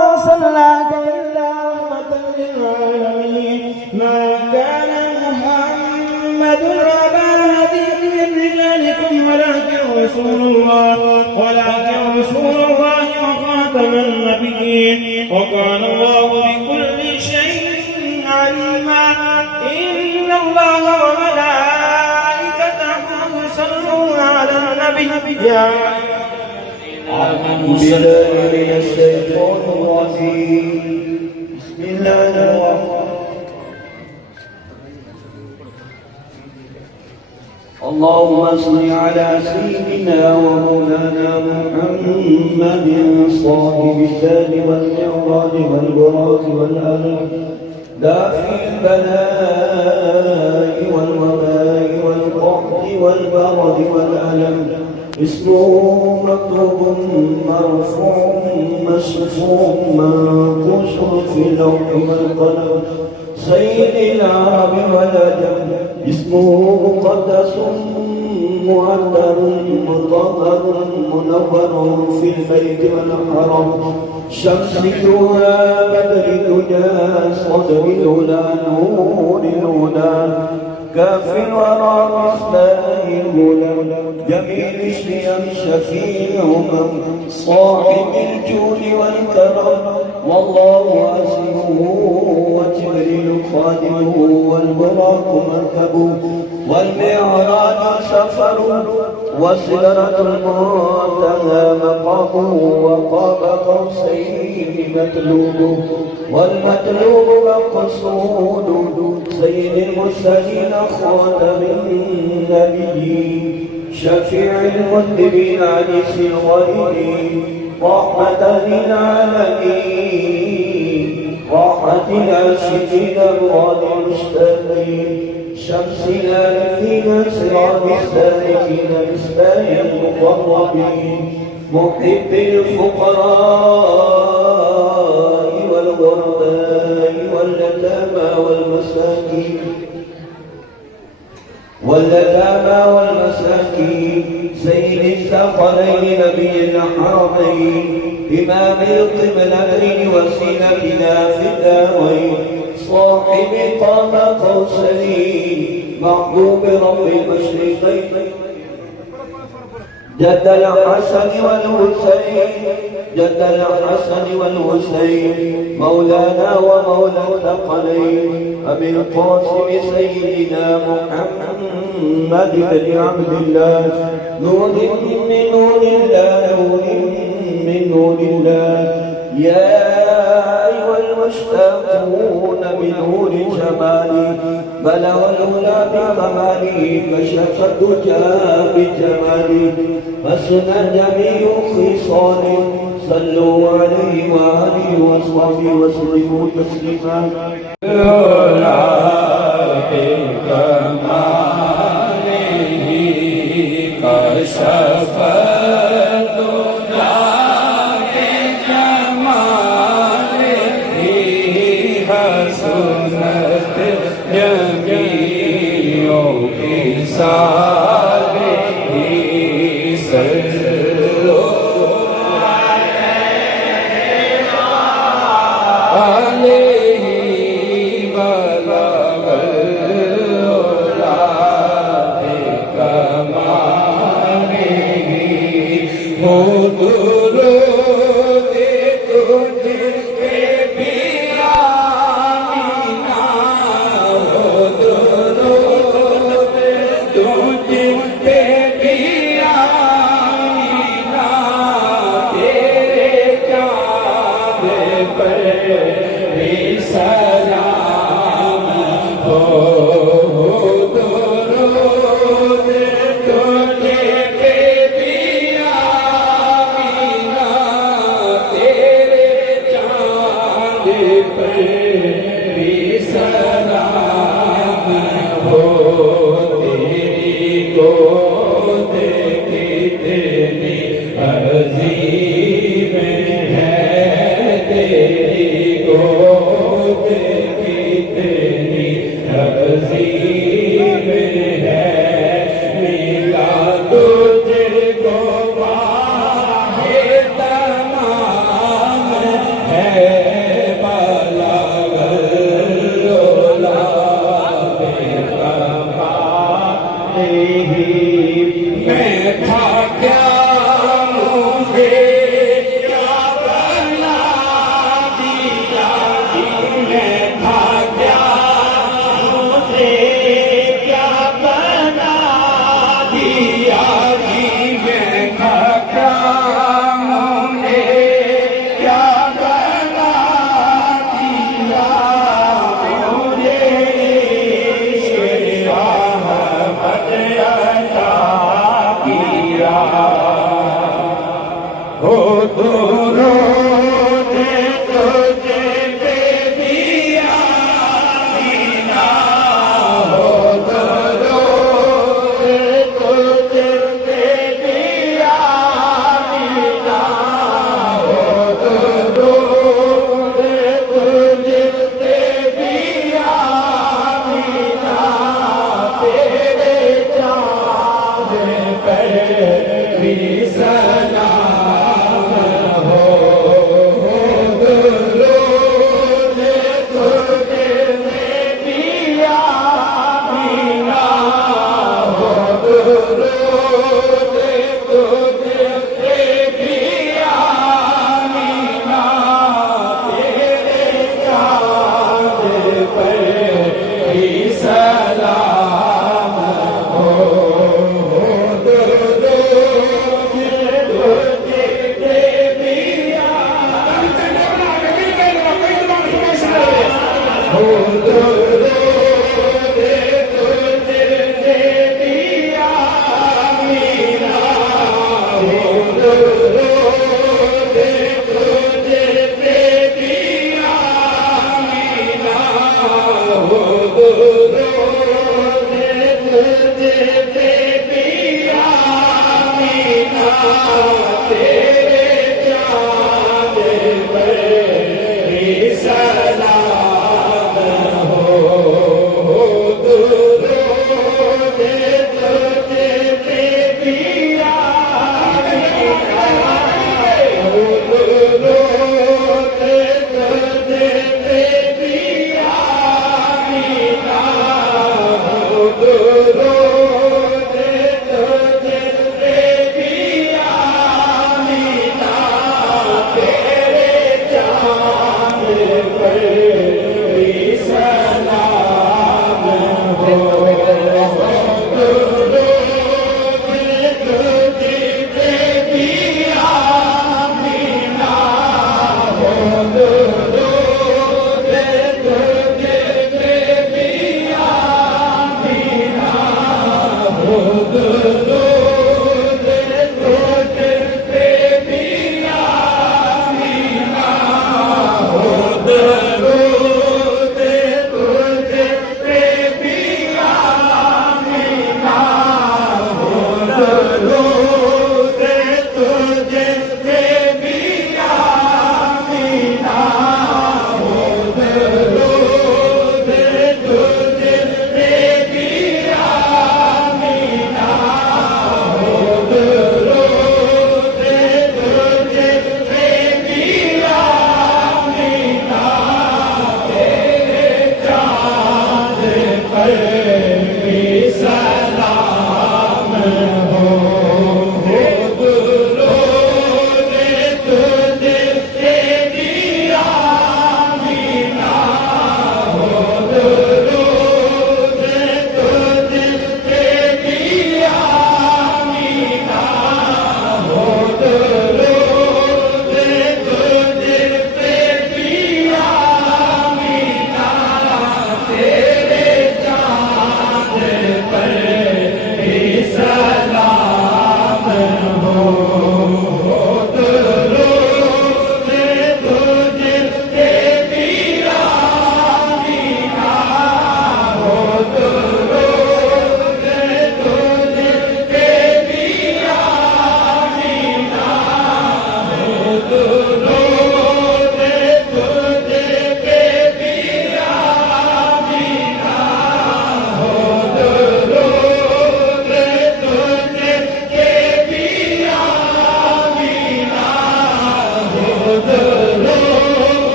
أرسلناك إلا رحمة للعالمين ما كان محمد أبا أحد من رجالكم ولكن رسول الله وخاتم النبيين وكان الله بكل شيء عليما إن الله وملائكته يصلون على النبي يا أعوذ بالله من الشيطان الرجيم بسم الله الرحمن اللهم صل على سيدنا ومولانا محمد صاحب الشان والمعراج والبراق والألم دافع البلاء والوباء والقحط والبرد والألم اسمه مكتوب مرفوع مسفوع منقوش في اللوح والقلم سيد العرب والعجم اسمه مقدس معلم مطهر منور في البيت والحرم شمس الهدى بدر الهدى صدر الهدى نور الهدى كاف الورى مصباح الهدى جميل الشيم شفيع الأمم صاحب الجود والكرم والله واسعه وجبريل خادمه والبراق مركبه والمعراج سفره وسدرة المنتهى مقامه وقاب قوسين مطلوبه والمطلوب مقصود سيد المرسلين خاتم النبيين شفيع المذنبين عن الغريب رحمة للعالمين راحة العاشقين مراد المشتاقين شمس الآلفين سراج السالكين مصباح المقربين محب الفقراء والغرباء واليتامى والمساكين سيد الثقلين نبي الحرمين إمام القبلتين وسيلتنا في الدارين صاحب قام قوسين محبوب رب المشرقين جد الحسن والحسين مولانا ومولى الثقلين أبي القاسم سيدنا محمد بن عبد الله نور من نور الله يا أيها المشتاقون بنور جمالي بلغ الهدى بكمالي كشف الدجى بجمالي فسنى جميع خصاله صلوا عليه وآله وصحبه وسلموا تسليما كشف عليه پر بھی سلام ہو درود تجھے پہ بھی آمینہ تیرے چاند پر بھی سلام ہو تیری گود کتنی عظیم ہے تیری گود کتنی عظیم ہے ملا تجھ کو ماہ تمام ہے بلغ العلا میں تھا کیا مجھے کیا بنا دیا میں تھا کیا مجھے کیا بنا دیا میں تھا کیا مجھے کیا بنا دیا مجھے ہو درود تجھے پہ بھی آمینہ ہو درود تجھے پہ بھی آمینہ ہو درود تجھے پہ بھی آمینہ تیرے چاند پر بھی سلام ہو درود تجھے پہ بھی آمینہ ہو درود تجھے پہ بھی آمینہ تیرے چاند پر بھی سلام ہو درود سلام ہو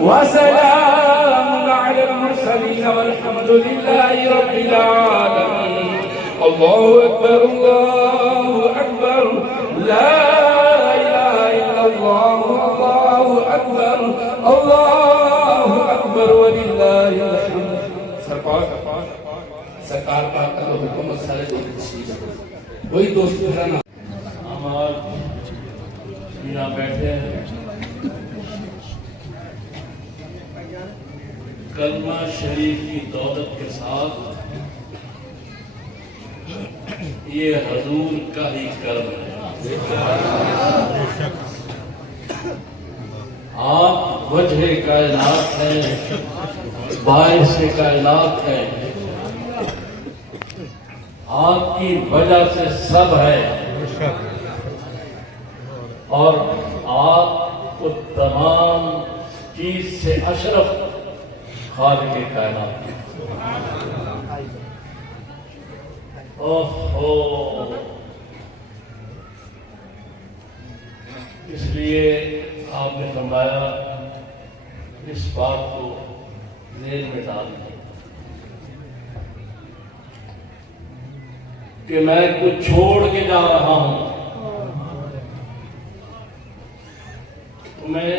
وسلام على المرسلين والحمد لله رب العالمين. الله أكبر الله أكبر لا إله إلا الله الله أكبر الله أكبر ولله الحمد. سرکار پاک کا حکم سارے دل تشریف وہی دوست گھرانا ہمارے یہاں بیٹھے ہیں کلمہ شریف کی دولت کے ساتھ یہ حضور کا ہی کرم ہے. آپ وجہ کائنات ہیں، باعث کائنات ہیں، آپ کی وجہ سے سب ہے اور آپ کو تمام چیز سے اشرف خالق کائنات. اوہو لیے آپ نے فرمایا اس بات کو ذہن میں ڈال دیں کہ میں کچھ چھوڑ کے جا رہا ہوں، تو میں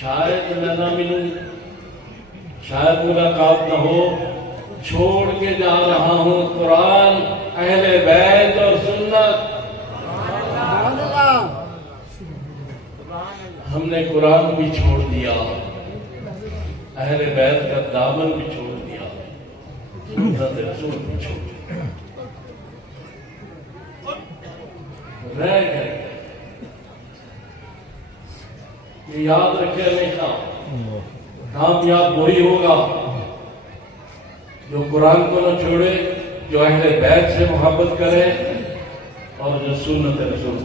شاید میں نہ ملوں، شاید ملاقات نہ ہو، چھوڑ کے جا رہا ہوں قرآن، اہل بیت اور سنت۔ ہم نے قرآن بھی چھوڑ دیا، اہل بیت کا دامن بھی چھوڑ دیا، سنت رسول بھی چھوڑ دیا، رہ گئے۔ یہ یاد رکھے ہمیشہ، کامیاب وہی ہوگا جو قرآن کو نہ چھوڑے، جو اہل بیت سے محبت کرے اور جو سنت رسول کو۔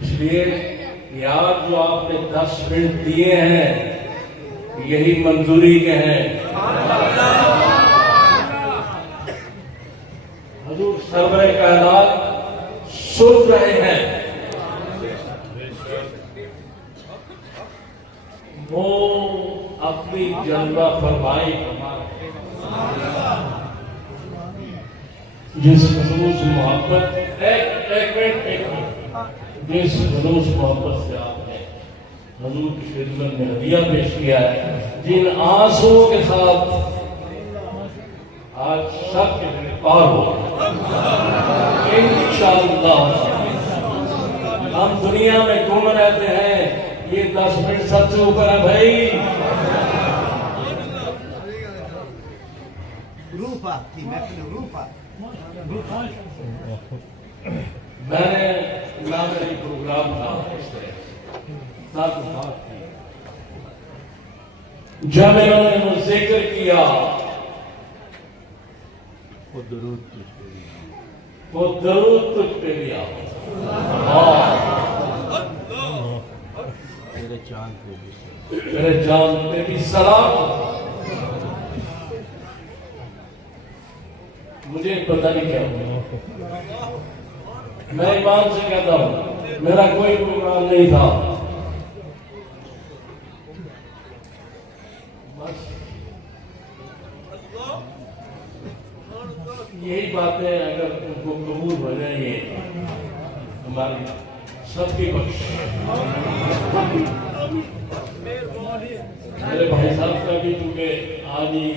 اس لیے یہ آج جو آپ نے 10 منٹ دیے ہیں یہی منظوری کے ہیں۔ حضور سرور کائنات سن رہے ہیں، وہ اپنی جلوہ فرمائی جس خلوص محبت جس خلوص محبت سے آپ نے حضور کی خدمت میں ہدیہ پیش کیا ہے، جن آنسوؤں کے ساتھ آج سب کے دل پار ہو انشاءاللہ۔ ہم دنیا میں گم رہتے ہیں، یہ 10 منٹ سب سے اوپر ہے بھائی۔ روپا تھی محفل روپا۔ میں نے میری پروگرام تھا اس طرح بات کی، جب انہوں نے وہ ذکر کیا وہ درود تجھ پہ لیا، میرے جان پہ بھی سلام۔ مجھے پتہ نہیں کیا ہوا، میں ایمان سے کہتا ہوں میرا کوئی پروگرام نہیں تھا، بس یہی باتیں اگر ان کو قبول ہو جائیں یہ ہماری سب کی بخش۔ میرے بھائی صاحب کا بھی کیونکہ آج ہی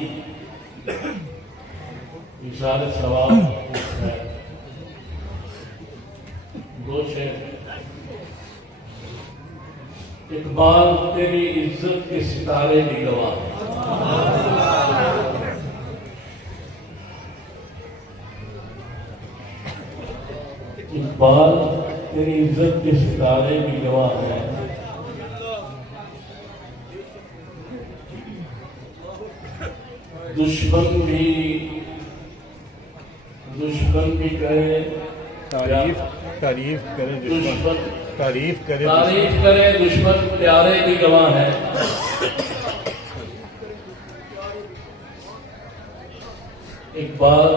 اشارت ثواب ہے، 2 شعر۔ اقبال تیری عزت کے ستارے بھی گواہ، اقبال تیری عزت کے ستارے بھی گواہ ہیں، دشمن بھی کرے تعریف کرے دشمن پیارے بھی گواہ ہیں۔ اقبال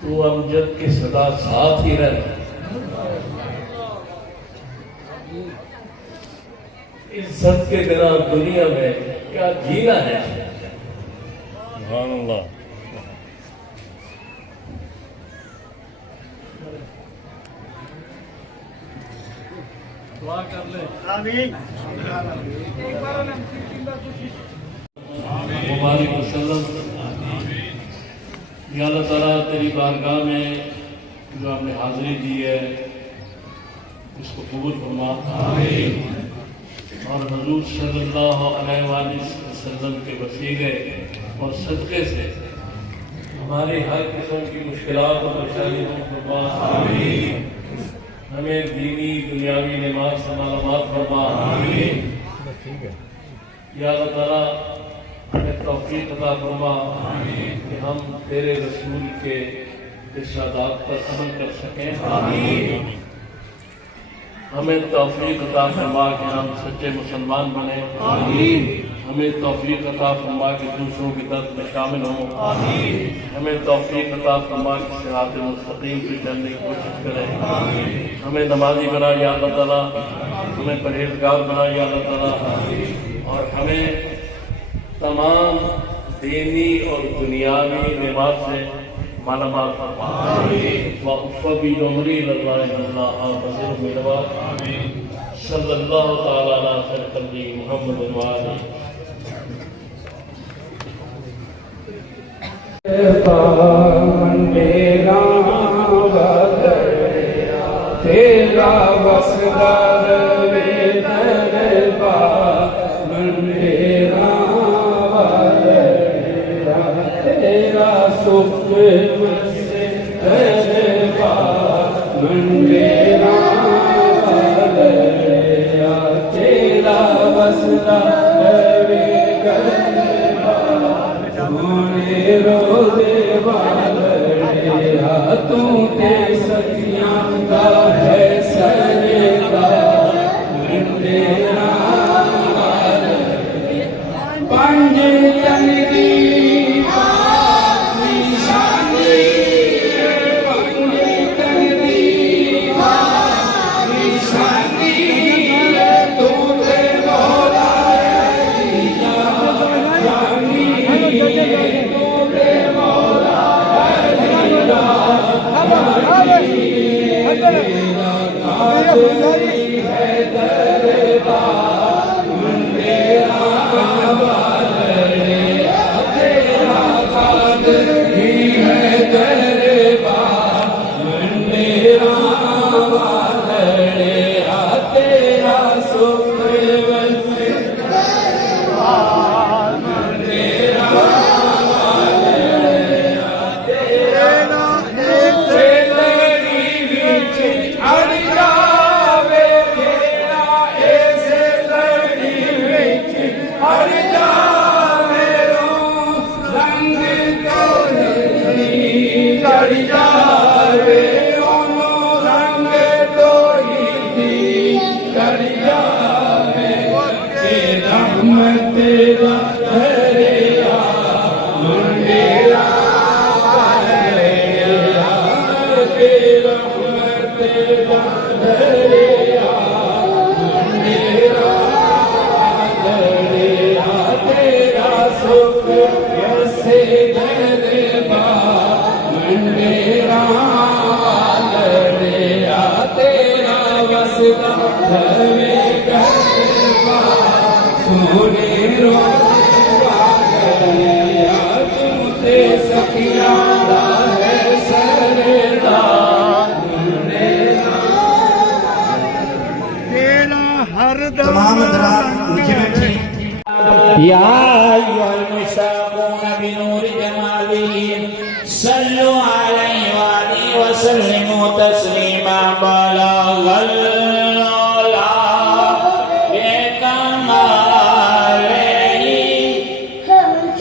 تو امجد کے سدا ساتھ ہی رہنا، عزت کے بنا دنیا میں کیا جینا ہے۔ سبحان اللہ۔ دعا کر لیں۔ مبارک وسلم۔ یا اللہ تعالیٰ تیری بارگاہ میں جو آپ نے حاضری دی ہے اس کو قبول فرما، اور حضور صلی اللہ علیہ وآلہ وسلم کے وسیلے اور صدقے سے ہماری ہر قسم کی مشکلات اور پریشانیوں کو فرما، ہمیں دینی دنیاوی نعمات سے مالامال فرما۔ یا اللہ تعالیٰ ہمیں توفیق عطا فرما کہ ہم تیرے رسول کے ارشادات پر عمل کر سکیں، ہمیں توفیق عطا فرما کہ ہم سچے مسلمان بنیں۔ ہمیں توفیق عطا فرما کہ دوسروں کی درد میں شامل ہوں. ہمیں توفیق عطا فرما کہ صراط مستقیم پہ چلنے کی کوشش کریں. ہمیں نمازی بنا یا اللہ تعالیٰ, ہمیں پرہیزگار بنا یا اللہ تعالیٰ, اور ہمیں تمام دینی اور دنیاوی نعمات سے مالا مال فرما. وَأُفَّبِّ عُمْرِي لَلَّهِ اللَّهَ بَصِيرٌ بِالْعِبَادِ. صلی اللہ تعالیٰ علیہ خیر خلقہ محمد وآلہ. میرا تیرا وسدار میرا تیرا سکھ میرا تیرا وسدار تم کے سکیاں کا ہے سردا تیرا پنج تنگی نشانی پنج تنگی نشانی تم کے مولا جانی تم کے مولا تمام حضرات نیچے بیٹھے. یا ایھا المشتاقون بنور جماله صلوا علیہ وآلہ وسلموا تسلیما. بلغ العلا بکمالہ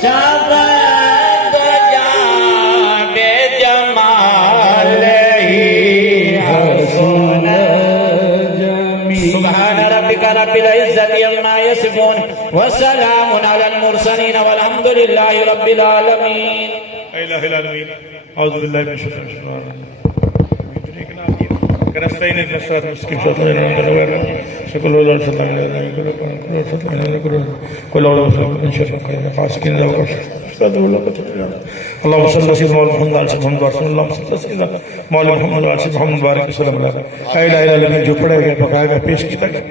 شفت جا بجمالہ حسن سبحان ربک رب العزت عما یصفون وسلام علی المرسلین والحمد للہ رب العالمین. الہ العالمین. اعوذ باللہ من الشیطان الرجیم. اللهم صل على سيدنا محمد وعلى محمد رسول الله صلى الله عليه وسلم مولانا محمد وعلى محمد بارك وسلم علیہ. اے الہ العالمین جو پڑھا گیا پکایا گیا پیش کیا گیا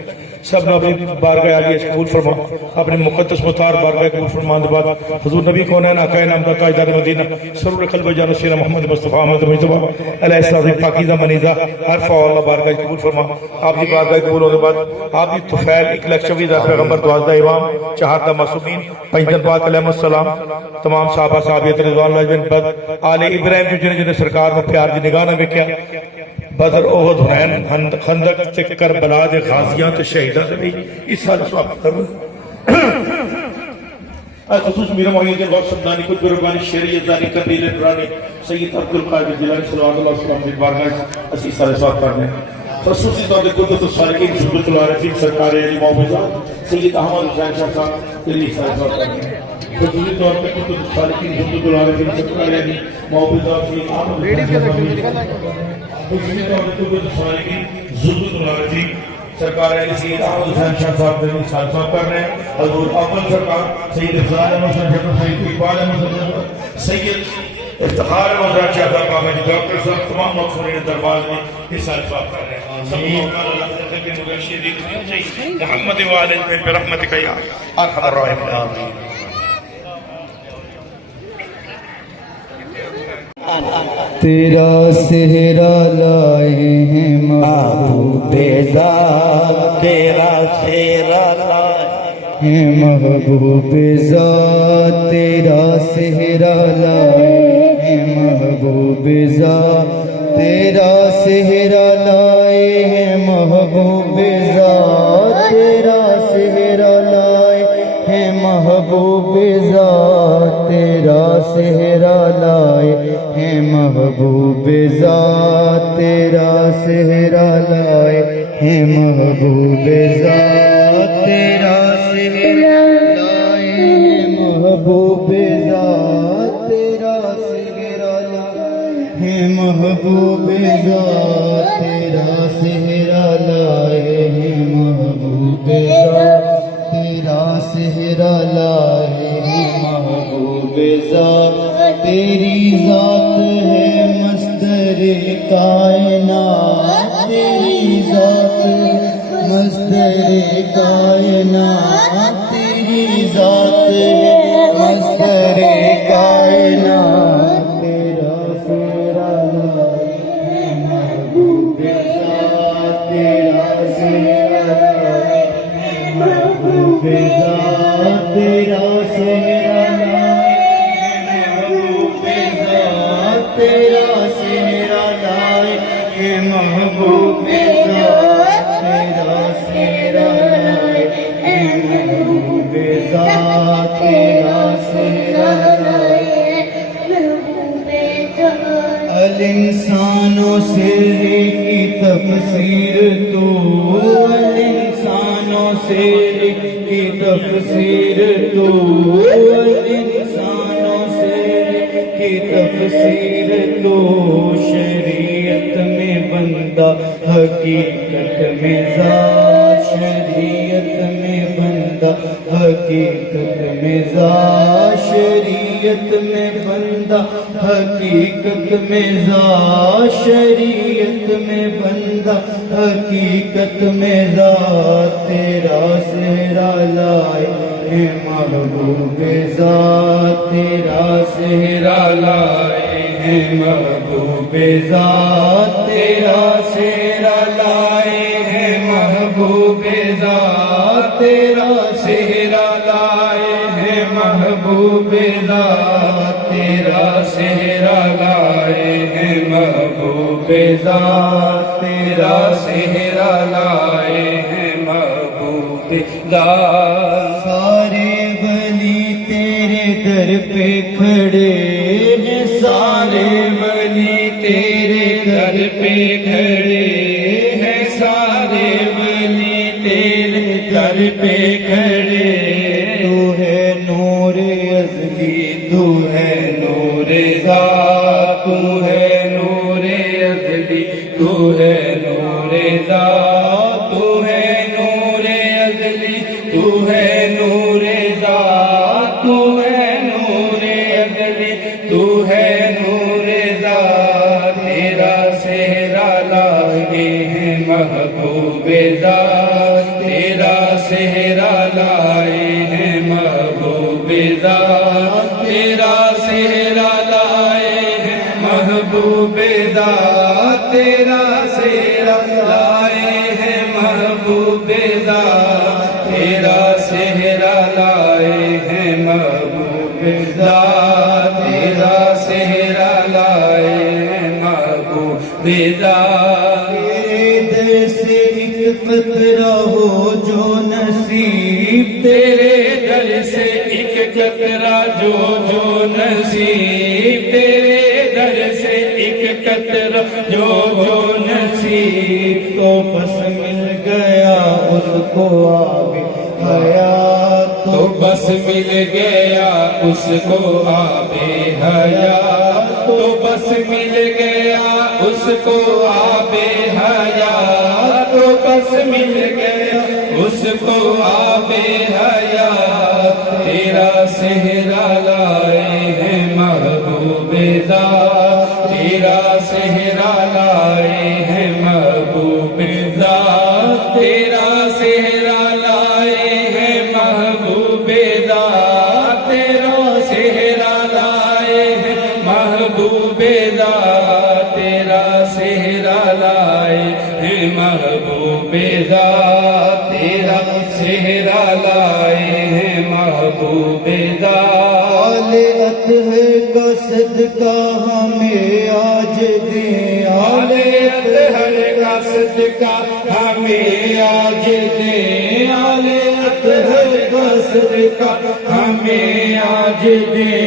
سب نے اپنی بارگاہ عالیہ قبول فرما. اپنے مقدس مطار بارگاہ قبول فرمانے کے بعد حضور نبی کونین آقائے نام کا تاجدار مدینہ سرور قلب جان سیدنا محمد مصطفیٰ احمد مجتبیٰ علیہ السلام پاکیزہ منیزہ عرفہ اللہ بارگاہ قبول فرما. آپ کی بارگاہ قبول ہونے کے بعد آپ کی طفیل اکلک شویدہ پیغمبر دوازدہ امام چہاردہ معصومین پنجدن پاک علیہ السلام تمام صحابہ صحابیت رضوان اللہ بن بد آل ابراہیم جو جنہیں جنہیں سرکار نے پیار دی نگاہ نہ بکیا بدر احد حنین خندق تے کربلا دے غازیاں تے شہیداں تے اس سال سواب کرو. خصوص میرا معین کے غوث سمدانی قطب ربانی شریعت دانی قندیل برانی سید عبدالقادر جیلانی صلوات اللہ وسلم کی بارگاہ اسی سال سواب کرنے. خصوصی طور پر قدرت الصالحین سبحانہ اللہ رفیق سرکار علی معوضہ سید احمد حسین شاہ صاحب تیری سالفہ کرنے ہیں خصوصی طور پہ کتب الصالحین حدود العالمین سرکار علی محبوب کی آمد خصوصی طور پہ کتب الصالحین حدود العالمین سرکار علی سید احمد حسین شاہ صاحب تیری سالفہ کر رہے ہیں حضور اول سرکار سید افضال احمد حسین شاہ سید اقبال احمد حسین سید افتخار احمد حسین شاہ صاحب میں ڈاکٹر صاحب تمام مقصورین دربار میں اس سالفہ کر رہے ہیں سب موقع اللہ سے خیر مبشرین محمد وآلہ برحمتک یا ارحم الراحمین تیرا سہرا لائے ہیں محبوب ذات تیرا سہرا لائے ہیں محبوب ذات تیرا سہرا لائے ہیں محبوب ذات تیرا سہرا لائے ہیں محبوب ذات تیرا سہرا لائے ہیں محبوب ذات تیرا سہرا لائے ہیں محبوب ذات تیرا سہرا لائے ہیں محبوب ذات تیرا سہرا لائے ہیں محبوب ذات تیرا سہرا لائے ہیں محبوب ذات تیرا سہرا لائے ہیں محبوب ذات تیرا سہرا لائے ہیں محبوب ذات تیری ذات ہے مصدر کائنات تیری ذات مصدر کائنات تیری ذات ہے مصدر کائنات تیرا سہرا لائے ہیں محبوب ذات تیرا سہرا لائے ہیں محبوب ذات تیرا سہرا لائے تیرا سہرا لائے ہیں محبوب ذات تیرا سہرا لائے ہیں محبوب ذات تیرا سہرا لائے الانسانوں سے کی تفسیر تو الانسانوں سے کی تفسیر تو الانسانوں سے کی تفسیر تو شریعت میں بندہ حقیقت میں ذات شریعت میں بندہ حقیقت میں ذات شریعت میں بندہ حقیقت میں ذات شریعت میں بندہ حقیقت میں ذات تیرا سہرا لائے ہیں محبوب ذات تیرا سہرا لائے ہیں محبوب ذات تیرا سہرا لائے ہیں محبوب ذات تیرا سہرا لائے ہیں محبوب ذات تیرا سہرا لائے ہیں محبوب ذات تیرا سہرا لائے ہیں محبوب ذات سارے ولی تیرے در پہ کھڑے ہیں سارے ولی تیرے در پہ کھڑے ہیں سارے ولی تیرے در پہ کھڑے تو ہے نور ازلی تو ہے نور ذات تو ہے نور ازلی تو ہے نور ذات تو ہے نور ازلی تو ہے نور ذات تو ہے نور ازلی تو ہے نور ذات تیرا سہرا لائے ہیں محبوب ذات تیرا سہرا لائے ہیں محبوب ذات تیرا سہرا لائے ہیں محبوب ذات تیرا سہرا لائے ہیں محبوب ذات تیرا سہرا لائے ہیں محبوب ذات تیرا سہرا لائے ہیں محبوب ذات تیرے در سے ایک قطرہ ہو جو نصیب تیرے در سے ایک قطرہ جو نصیب تیرے در سے ایک قطرہ جو نصیب تو بس مل گیا اس کو آب حیات تو بس مل گیا اس کو آبِ حیات، تو بس مل گیا اس کو آبِ حیات، تو بس مل گیا اس کو آبِ حیات، تیرا صحرا لائے ہیں محبوب ذات، تیرا صحرا لائے ہیں محبوب ذات، تیرا صحرا لائے ہیں محبوب ذات، تیرا صحرا لائے ہیں محبوب ذات، تیرا صحرا لائے ہیں محبوب ذات، تیرا صحرا لائے ہیں محبوب ذات۔ آل اطہر کا صدقہ ہمیں آج دیں، آل اطہر کا صدقہ ہمیں آج دیں، آل اطہر کا صدقہ ہمیں آج دیں،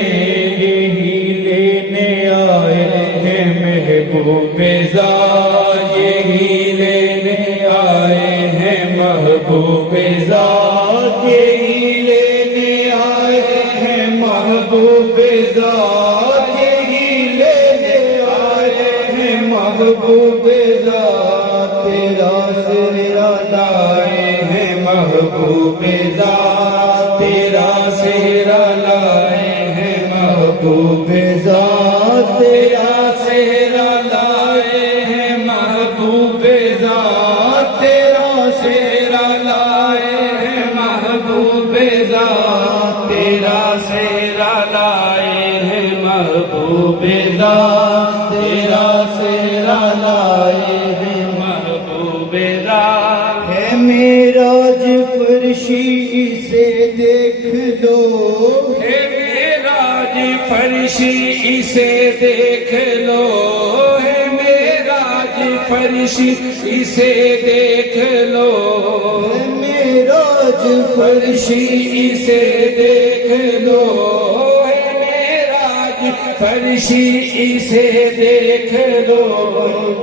یہی لینے آئے ہیں محبوب ذات، یہی لینے آئے ہیں محبوب ذات، یہی لینے آئے ہیں محبوب ذات، یہی لینے آئے ہیں محبوب ذات، تیرا صحرا لائے ہیں محبوب ذات، تیرا صحرا لائے ہیں محبوب ذات، تیرا صحرا لائے ہیں محبوب ذات، تیرا صحرا لائے ہیں محبوب ذات، تیرا صحرا لائے ہیں محبوب ذات، تیرا صحرا لائے ہیں محبوب ذات۔ ہے معراج فرشی اسے دیکھ لو، ہے معراج فرشی اسے دیکھ لو، ہے معراج فرشی اسے دیکھ لو، معراج فرشی اسے دیکھ لو، ہے معراج فرشی اسے دیکھ لو،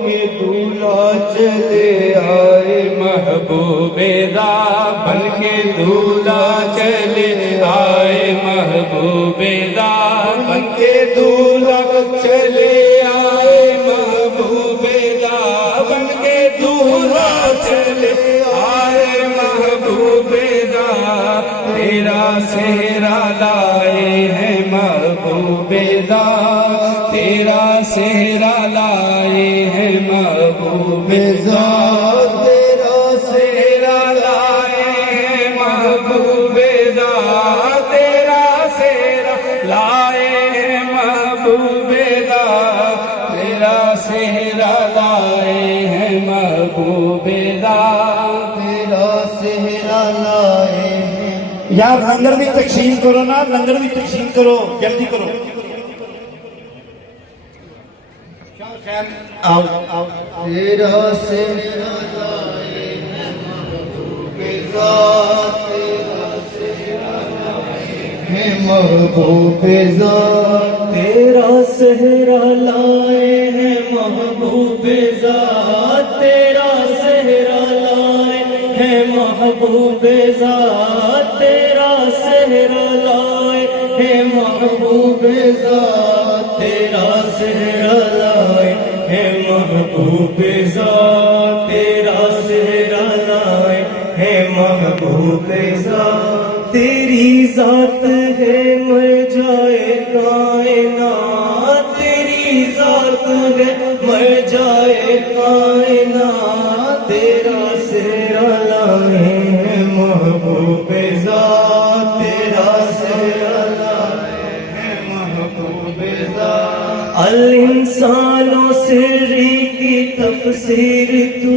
کہ دولہا چلے آئے محبوب ذات، بن کے دولہا چلے آئے محبوب ذات، بن کے دولہا چلے آئے محبوب ذات، بن کے دولہا چلے آئے محبوب ذات، تیرا صحرا لائے ہیں محبوب ذات، تیرا صحرا لائے ہیں محبوب ذات، تیرا صحرا لائے ہیں محبوب ذات، تیرا صحرا لائے ہیں محبوب ذات، تیرا صحرا لائے ہیں محبوب ذات، تیرا صحرا لائے ہیں۔ یار لنگر بھی تقسیم کرو نا، لنگر بھی تقسیم کرو، جلدی کرو۔ آؤ آؤ تیرا صحرا لائے ہیں محبوب ذات، تیرا صحرا لائے ہیں محبوب ذات، تیرا صحرا لائے ہیں محبوب ذات، تیرا صحرا لائے ہیں محبوب ذات، تیرا صحرا لائے ہیں محبوب ذات، تیرا صحرا لائے ہیں محبوب ذات، تیرا صحرا لائے ہیں محبوب ذات، تیری ذات ہے مر جائے کائنات، تیری ذات ہے مر جائے کائنات، تیرا صحرا لائے ہیں محبوب ذات، تیرا صحرا لائے ہیں محبوب ذات، الانسان و سری کی تفسیر تو،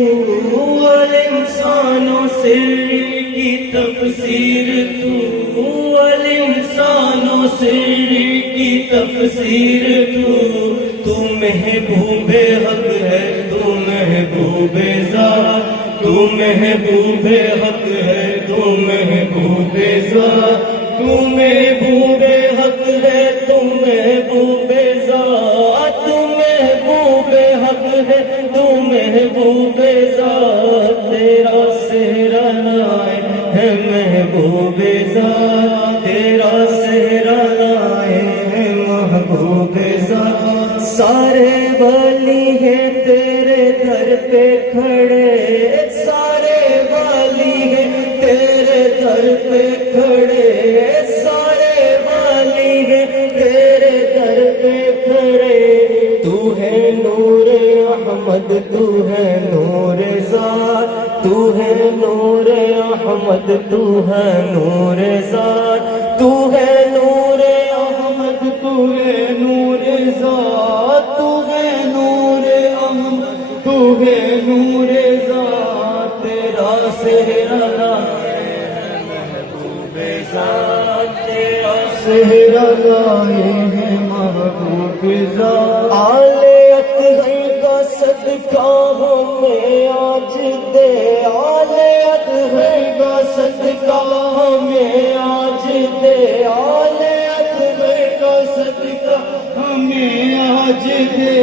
الانسان و سری کی تفسیر تو، الانسان و سری کی تفسیر تو محبوب حق ہے، تو محبوب ذات، تو محبوب حق ہے، تو محبوب ذات، تو محبوب حق ہے، تو محبوب ذات، تو محبوب حق ہے، تو محبوب ذات، تیرا صحرا لائے ہے محبوب ذات، سارے ولی ہیں تیرے در پہ کھڑے، سارے ولی ہیں تیرے در پہ کھڑے، سارے ولی ہیں تیرے در پہ کھڑے، تو ہے نور احمد، تو ہے نور ذات، تو ہے نور احمد، تو ہے نور ذات، تو ہے نور احمد، تو ہے نور ذات، تو ہے نور احمد، تو ہے نور ذات، تیرا سہرا لائے ہیں محبوب ذات، تیرا سہرا لائے ہیں محبوب ذات، آلے اطہر کا صدقہ ہمیں آج دے، آلے اطہر کا صدقہ ہمیں آج دے، آلے اطہر کا صدقہ ہمیں آج دے،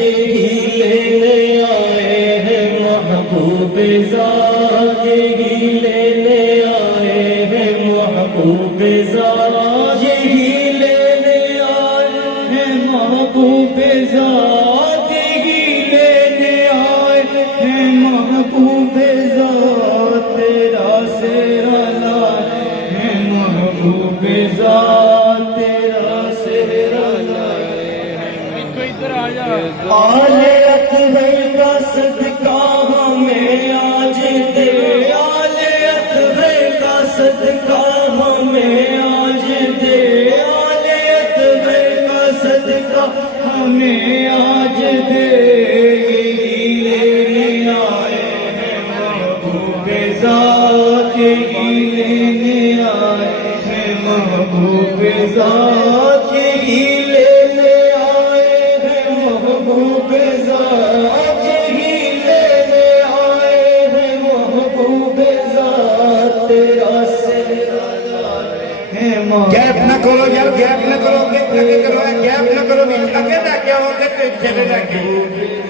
یہی لینے آئے ہیں محبوب ذات، یہی لینے آئے ہیں محبوب ذات، یہی لینے آئے ہیں محبوب ذات، یہی لینے آئے ہیں محبوب ذات، تیرا سہرا لائے ہیں محبوب ذات، تیرا سہرا لائے ہیں، آلے اطہر کا صدقہ ہمیں آج دے، آلے اطہر کا صدقہ ہمیں آج دے، آلے اطہر کا صدقہ ہمیں آج دے، یہی لینے آئے ہیں محبوب ذات، یہی لینے آئے ہیں محبوب ذات، یہی لینے آئے ہیں محبوب ذات، یہی لینے آئے ہیں محبوب ذات، تیرا سہرا لائے ہیں گیپ نہ کرو یار، گیپ نہ کرو، گیپ نہ کرو، اگے نہ کیا ہو کہ چلے نہ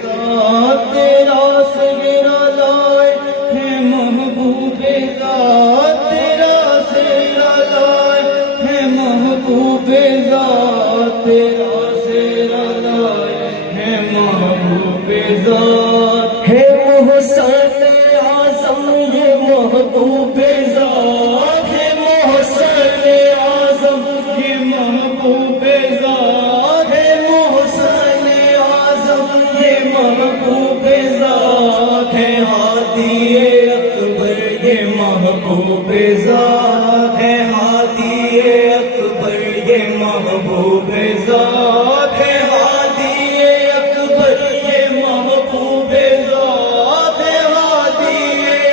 ذات، تیرا سہرا لائے ہیں محبوب ذات، تیرا سہرا لائے ہیں محبوب ذات، تیرا سہرا لائے ہیں محبوب ذات، ہے محسن اعظم یہ محبوب ذات، ہے محسن اعظم یہ محبوب ذات، ہے محسن اعظم یہ محبوب ذات، ہے ہادی اکبر یہ محبوب ذات، ہے ہادی اکبر یہ محبوب ذات، ہے ہادی اکبر یہ محبوب ذات، ہے ہادی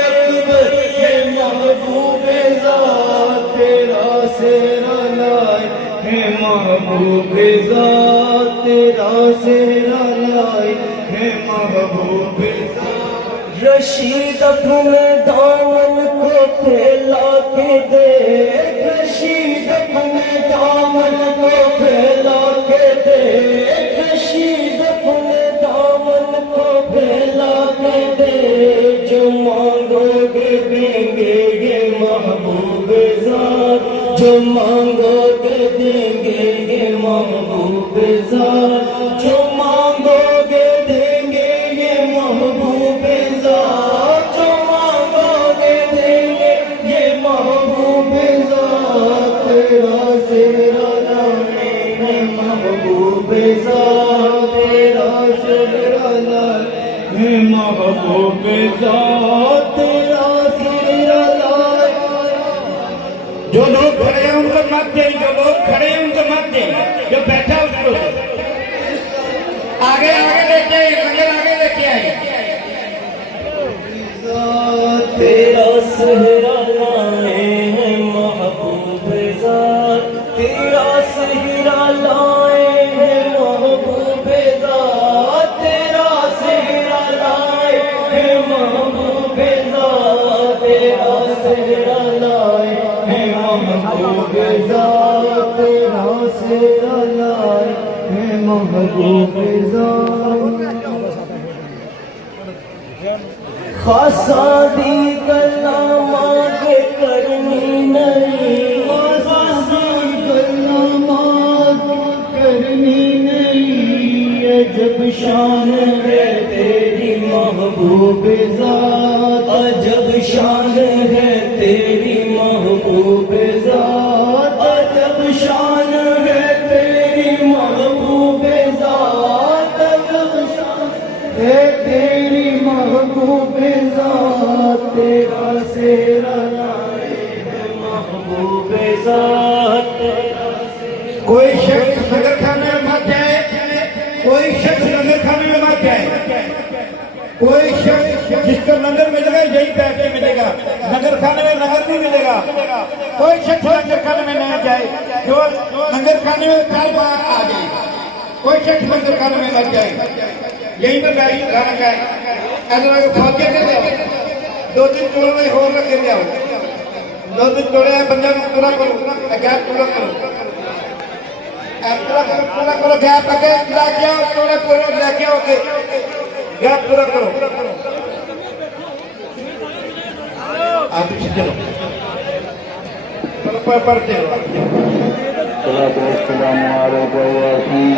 اکبر یہ محبوب ذات، تیرا سہرا لائے ہیں محبوب ذات، تیرا سہرا لائے ہیں محبوب ذات، رشید اپنے دامن کو پھیلا کے دیکھ، رشید اپنے دامن کو پھیلا کے دیکھ، رشید اپنے دامن کو پھیلا کے دیکھ، جو مانگو گے دیں گے یہ محبوب ذات، جو مانگو گے دیں گے یہ محبوب ذات، جو مانگو گے دیں گے یہ محبوب ذات، جو مانگو گے دیں گے یہ محبوب ذات، تیرا سہرا لائے ہیں محبوب ذات، تیرا سہرا لائے ہیں محبوب ذات، تیرا سہرا لائے، جو لوگ کھڑے ہیں ان کو مت دیں، جو لوگ کھڑے ہیں ان کو مت دیں، جو بیٹھا اس کو آگے آگے لے کے آئیے، لنگر آگے لے کے آئیے، تیرا سہرا لائے ہیں محبوب ذات، تیرا سہرا لائے ہیں محبوب ذات، تیرا سہرا لائے ہیں محبوب ذات، تیرا سہرا لائے ہیں محبوب ذات، تیرا سہرا لائے ہیں محبوب ذات، خاصا دی گلا مانگ کرنی نہیں، خاصا دی گلا مانگ کرنی نہیں، محبوب ذات عجب شان ہے تیری محبوب ذات عجب شان ہے تیری محبوب ذات عجب شان ہے تیری محبوب ذات تیرا سیرا ہے محبوب ذات کوئی شخص لنگر کھانے میں مت جائے، کوئی شخص لنگر کھانے میں مت جائے، کوئی شخص جس کو لنگر ملے گا یہی پیسے ملے گا، لنگر کھانے میں لنگر نہیں ملے گا۔ کوئی شخص لنگر کھانے میں نہ جائے جو لنگر کھانے میں کل بار آ جائے، کوئی شخص لنگر کھانے میں مت جائے، یہی میں بیٹھ کھانا کھائے۔ اللہ کو کھا کے دے دو، دو تین ٹوڑے میں ہو رکھ کے لے آؤ، دو تین ٹوڑے بندہ پورا کرو، گیپ پورا کرو، پورا کرو گیپ اگے لا کے آؤ، ٹوڑے پورے لے کے آؤ کے گیپ پورا کرو۔ آپ پیچھے چلو، پڑھتے ہو۔ السلام علیکم